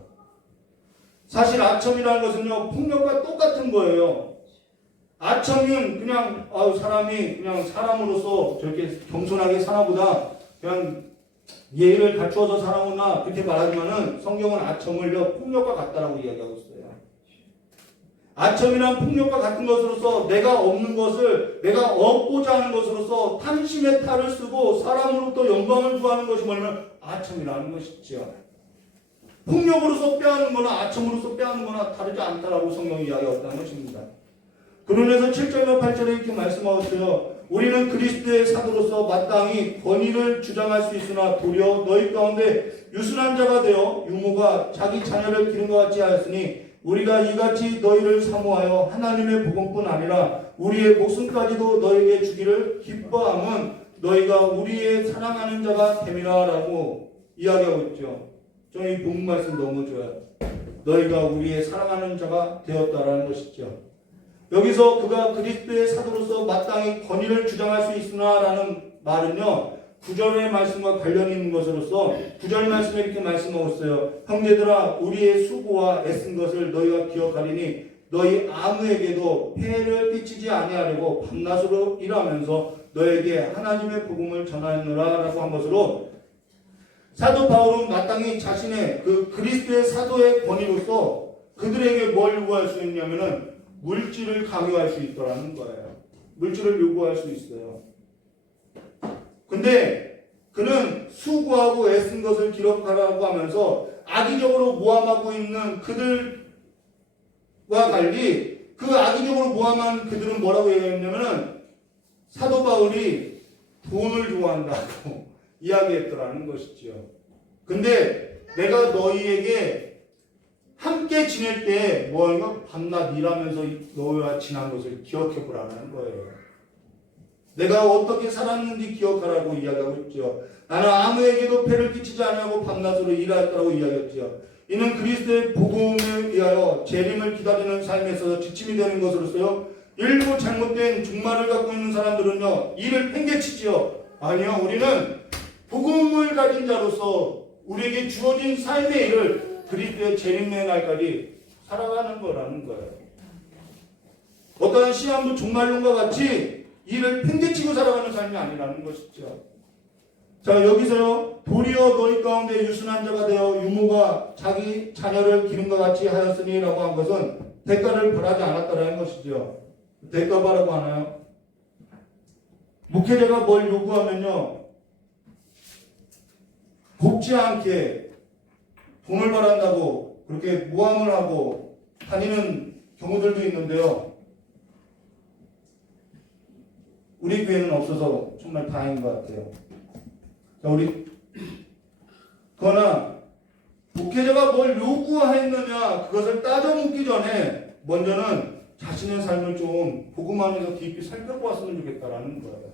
사실 아첨이라는 것은요, 폭력과 똑같은 거예요. 아첨은 그냥 사람이 그냥 사람으로서 저렇게 겸손하게 사나보다 그냥 예의를 갖추어서 살아오나 그렇게 말하지만은 성경은 아첨을요 폭력과 같다라고 이야기하고 있어요. 아첨이란 폭력과 같은 것으로서 내가 없는 것을 내가 얻고자 하는 것으로서 탐심의 탈을 쓰고 사람으로부터 영광을 구하는 것이 뭐냐면 아첨이라는 것이죠. 폭력으로서 빼앗는 거나 아첨으로서 빼앗는 거나 다르지 않다라고 성경이 이야기하고 있다는 것입니다. 그러면서 7절과 8절에 이렇게 말씀하고 있어요. 우리는 그리스도의 사도로서 마땅히 권위를 주장할 수 있으나 도리어 너희 가운데 유순한 자가 되어 유모가 자기 자녀를 기름과 같이 하였으니 우리가 이같이 너희를 사모하여 하나님의 복음뿐 아니라 우리의 목숨까지도 너에게 주기를 기뻐함은 너희가 우리의 사랑하는 자가 됨이라라고 이야기하고 있죠. 저는 이 복음 말씀 너무 좋아요. 너희가 우리의 사랑하는 자가 되었다라는 것이죠. 여기서 그가 그리스도의 사도로서 마땅히 권위를 주장할 수 있으나라는 말은요, 9절의 말씀과 관련이 있는 것으로서 9절 말씀에 이렇게 말씀하고 있어요. 형제들아 우리의 수고와 애쓴 것을 너희가 기억하리니 너희 아무에게도 폐해를 끼치지 아니하려고 밤낮으로 일하면서 너에게 하나님의 복음을 전하느라 라고 한 것으로 사도 바울은 마땅히 자신의 그 그리스도의 사도의 권위로서 그들에게 뭘 요구할 수 있냐면은 물질을 강요할 수 있더라는 거예요. 물질을 요구할 수 있어요. 근데 그는 수고하고 애쓴 것을 기록하라고 하면서 악의적으로 모함하고 있는 그들과 달리 그 악의적으로 모함한 그들은 뭐라고 얘기했냐면은 사도 바울이 돈을 좋아한다고 이야기했더라는 것이죠. 근데 내가 너희에게 함께 지낼 때 뭐하는가? 밤낮 일하면서 너희와 지난 것을 기억해 보라는 거예요. 내가 어떻게 살았는지 기억하라고 이야기하고 있죠. 나는 아무에게도 폐를 끼치지 아니하고 밤낮으로 일하였다고 이야기했죠. 이는 그리스도의 복음에 의하여 재림을 기다리는 삶에 있어서 지침이 되는 것으로서요. 일부 잘못된 종말을 갖고 있는 사람들은요. 이를 팽개치지요. 아니요. 우리는 복음을 가진 자로서 우리에게 주어진 삶의 일을 그리스도의 재림의 날까지 살아가는 거라는 거예요. 어떠한 시험도 종말론과 같이 이를 팽개치고 살아가는 삶이 아니라는 것이죠. 자, 여기서요. 도리어 너희 가운데 유순한 자가 되어 유모가 자기 자녀를 기름과 같이 하였으니 라고 한 것은 대가를 바라지 않았다라는 것이죠. 대가 바라고 하나요? 목회자가 뭘 요구하면요. 곱지 않게 돈을 바란다고 그렇게 모함을 하고 다니는 경우들도 있는데요. 우리 교회는 없어서 정말 다행인 것 같아요. 자, 그러나 목회자가 뭘 요구했느냐 그것을 따져 묻기 전에 먼저는 자신의 삶을 좀 복음 안에서 깊이 살펴보았으면 좋겠다라는 거예요.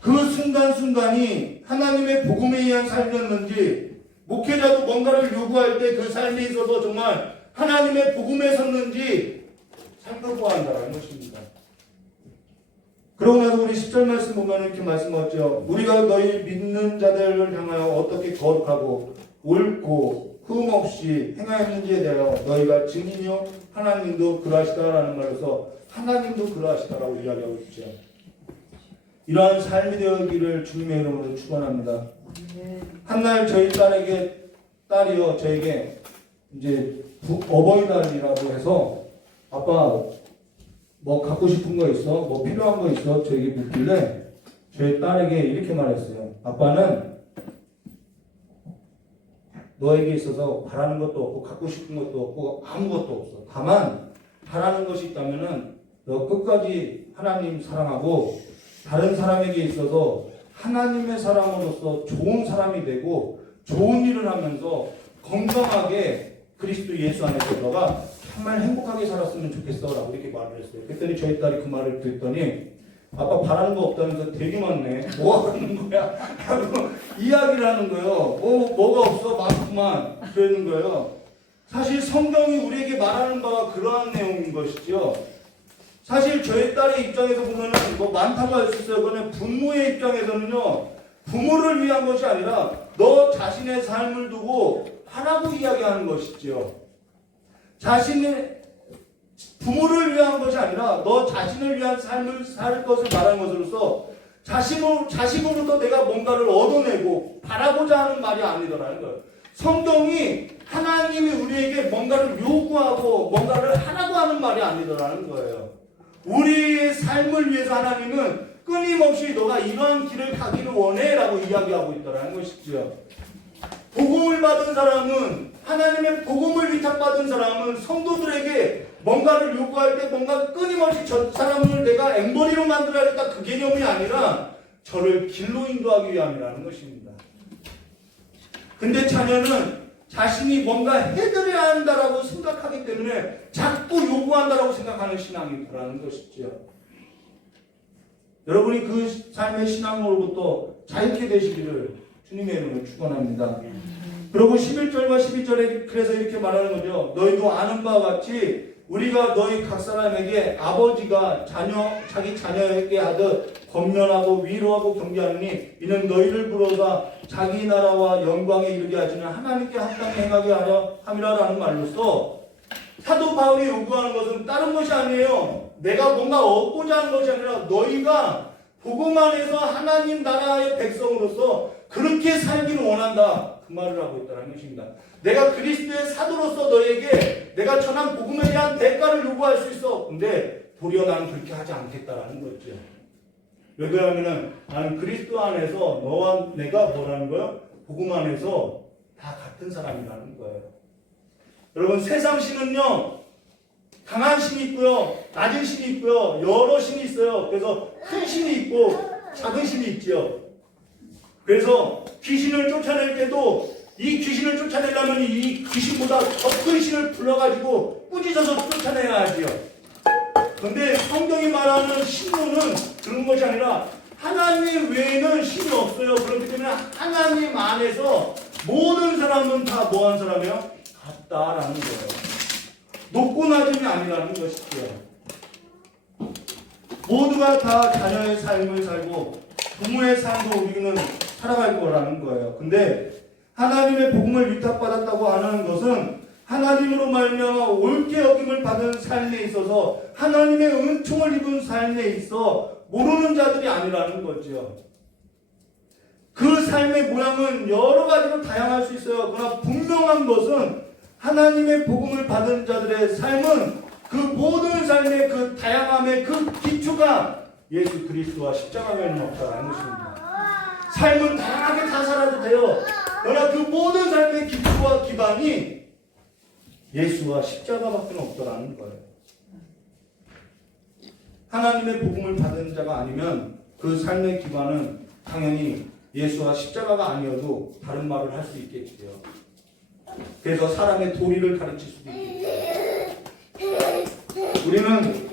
그 순간순간이 하나님의 복음에 의한 삶이었는지 목회자도 뭔가를 요구할 때 그 삶에 있어서 정말 하나님의 복음에 섰는지 살펴보아야 한다는 것입니다. 그러고 나서 우리 10절 말씀 보면 이렇게 말씀하죠. 우리가 너희 믿는 자들을 향하여 어떻게 거룩하고 옳고 흠없이 행하였는지에 대하여 너희가 증인이요 하나님도 그러하시다라는 말로서 하나님도 그러하시다라고 이야기하고 있죠. 이러한 삶이 되었기를 주님의 이름으로 축원합니다. 한날 저희 딸이요 저에게 이제 어버이날이라고 해서 아빠 뭐 갖고 싶은 거 있어? 뭐 필요한 거 있어? 저에게 묻길래 저희 딸에게 이렇게 말했어요. 아빠는 너에게 있어서 바라는 것도 없고 갖고 싶은 것도 없고 아무것도 없어. 다만 바라는 것이 있다면은 너 끝까지 하나님 사랑하고 다른 사람에게 있어서 하나님의 사람으로서 좋은 사람이 되고 좋은 일을 하면서 건강하게 그리스도 예수 안에서 너가 정말 행복하게 살았으면 좋겠어 라고 이렇게 말을 했어요. 그랬더니 저희 딸이 그 말을 듣더니 아빠 바라는 거 없다면서 되게 많네. 뭐 하는 거야? 라고 이야기를 하는 거예요. 뭐가 없어? 많구만. 그러는 거예요. 사실 성경이 우리에게 말하는 바가 그러한 내용인 것이죠. 사실 저희 딸의 입장에서 보면은 뭐 많다고 할 수 있어요. 그러나 부모의 입장에서는요, 부모를 위한 것이 아니라 너 자신의 삶을 두고 하라고 이야기하는 것이지요. 자신의 부모를 위한 것이 아니라 너 자신을 위한 삶을 살 것을 말하는 것으로서 자식으로부터 내가 뭔가를 얻어내고 바라고자 하는 말이 아니더라는 거예요. 성경이 하나님이 우리에게 뭔가를 요구하고 뭔가를 하라고 하는 말이 아니더라는 거예요. 우리의 삶을 위해서 하나님은 끊임없이 너가 이러한 길을 가기를 원해 라고 이야기하고 있더라는 것이죠. 복음을 받은 사람은, 하나님의 복음을 위탁받은 사람은 성도들에게 뭔가를 요구할 때 뭔가 끊임없이 저 사람을 내가 앵벌이로 만들어야겠다, 그 개념이 아니라 저를 길로 인도하기 위함이라는 것입니다. 근데 자녀는 자신이 뭔가 해드려야 한다라고 생각하기 때문에 자꾸 요구한다라고 생각하는 신앙이 있다는 것이죠. 여러분이 그 삶의 신앙으로부터 자유케 되시기를 주님의 이름으로 축원합니다. 그리고 11절과 12절에 그래서 이렇게 말하는 거죠. 너희도 아는 바와 같이 우리가 너희 각 사람에게 아버지가 자기 자녀에게 하듯 권면하고 위로하고 경계하느니 이는 너희를 불러다 자기 나라와 영광에 이르게 하시는 하나님께 합당히 행하게 하려 함이라라는 말로써 사도 바울이 요구하는 것은 다른 것이 아니에요. 내가 뭔가 얻고자 하는 것이 아니라 너희가 복음 안에서 하나님 나라의 백성으로서 그렇게 살기를 원한다, 그 말을 하고 있다는 것입니다. 내가 그리스도의 사도로서 너에게 내가 전한 복음에 대한 대가를 요구할 수 있어. 근데 도리어 나는 그렇게 하지 않겠다라는 거죠. 왜 그러냐면은 나는 그리스도 안에서 너와 내가 뭐라는 거예요? 복음 안에서 다 같은 사람이라는 거예요. 여러분, 세상 신은요, 강한 신이 있고요, 낮은 신이 있고요, 여러 신이 있어요. 그래서 큰 신이 있고 작은 신이 있죠. 그래서 귀신을 쫓아낼 때도 이 귀신을 쫓아내려면 이 귀신보다 더 큰 신을 불러가지고 꾸짖어서 쫓아내야 하지요. 근데 성경이 말하는 신론은 그런 것이 아니라 하나님 외에는 신이 없어요. 그렇기 때문에 하나님 안에서 모든 사람은 다 뭐한 사람이에요? 같다라는 거예요. 높고 낮음이 아니라는 것이죠. 모두가 다 자녀의 삶을 살고 부모의 삶도 우리는 살아갈 거라는 거예요. 근데 하나님의 복음을 위탁받았다고 하는 것은 하나님으로 말미암아 옳게 여김을 받은 삶에 있어서 하나님의 은총을 입은 삶에 있어 모르는 자들이 아니라는 거죠. 그 삶의 모양은 여러 가지로 다양할 수 있어요. 그러나 분명한 것은 하나님의 복음을 받은 자들의 삶은 그 모든 삶의 그 다양함의 그 기초가 예수 그리스도와 십자가 외에는 없다는 것입니다. 삶은 다양하게 다 살아도 돼요. 그러나 그 모든 삶의 기초와 기반이 예수와 십자가밖에 없더라는 거예요. 하나님의 복음을 받은 자가 아니면 그 삶의 기반은 당연히 예수와 십자가가 아니어도 다른 말을 할 수 있겠지요. 그래서 사람의 도리를 가르칠 수도 있겠죠. 우리는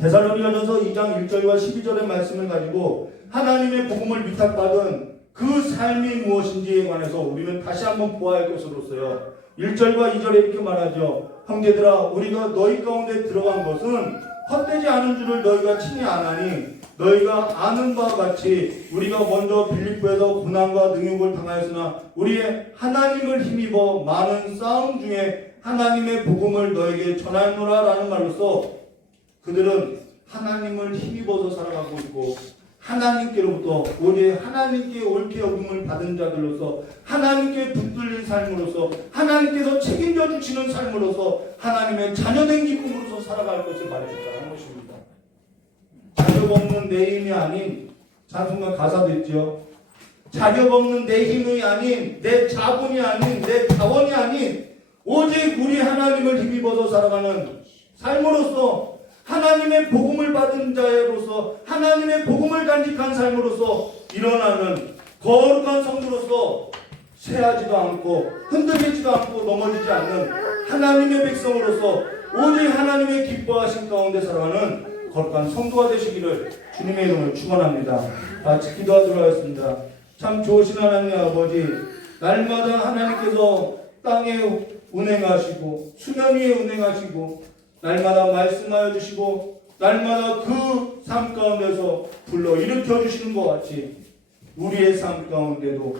데살로니가전서 2장 1절과 12절의 말씀을 가지고 하나님의 복음을 위탁받은 그 삶이 무엇인지에 관해서 우리는 다시 한번 보아야 할 것으로서요. 1절과 2절에 이렇게 말하죠. 형제들아, 우리가 너희 가운데 들어간 것은 헛되지 않은 줄을 너희가 친히 아나니 너희가 아는 바와 같이 우리가 먼저 빌립보에서 고난과 능욕을 당하였으나 우리의 하나님을 힘입어 많은 싸움 중에 하나님의 복음을 너에게 전하노라 라는 말로써 그들은 하나님을 힘입어서 살아가고 있고 하나님께로부터 오직 하나님께 옳게 여김을 받은 자들로서 하나님께 붙들린 삶으로서 하나님께서 책임져 주시는 삶으로서 하나님의 자녀된 기쁨으로서 살아갈 것을 말해줬다는 것입니다. 자격 없는 내 힘이 아닌 찬송가 가사도 있죠. 자격 없는 내 힘이 아닌 내 자본이 아닌 내 자원이 아닌 오직 우리 하나님을 힘입어서 살아가는 삶으로서 하나님의 복음을 받은 자로서 하나님의 복음을 간직한 삶으로서 일어나는 거룩한 성도로서 쇠하지도 않고 흔들리지도 않고 넘어지지 않는 하나님의 백성으로서 오직 하나님의 기뻐하신 가운데 살아가는 거룩한 성도가 되시기를 주님의 이름으로 축원합니다. 같이 기도하도록 하겠습니다. 참 좋으신 하나님의 아버지, 날마다 하나님께서 땅에 운행하시고 수면 위에 운행하시고 날마다 말씀하여 주시고 날마다 그 삶 가운데서 불러 일으켜 주시는 것 같이 우리의 삶 가운데도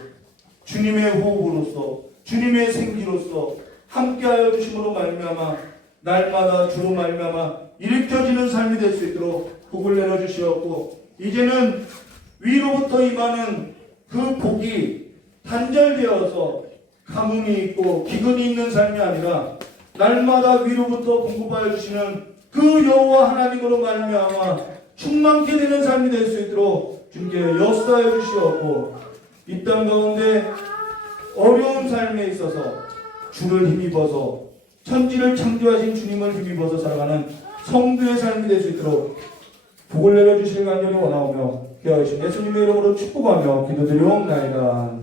주님의 호흡으로서 주님의 생기로서 함께하여 주심으로 말미암아 날마다 주로 말미암아 일으켜지는 삶이 될 수 있도록 복을 내려주시었고, 이제는 위로부터 임하는 그 복이 단절되어서 가뭄이 있고 기근이 있는 삶이 아니라 날마다 위로부터 공급하여 주시는 그 여호와 하나님으로 말미암아 충만케 되는 삶이 될 수 있도록 주님께 역사하여 주시었고, 이 땅 가운데 어려운 삶에 있어서 주를 힘입어서 천지를 창조하신 주님을 힘입어서 살아가는 성도의 삶이 될 수 있도록 복을 내려주시길 간절히 원하오며 귀하신 예수님의 이름으로 축복하며 기도드리옵나이다.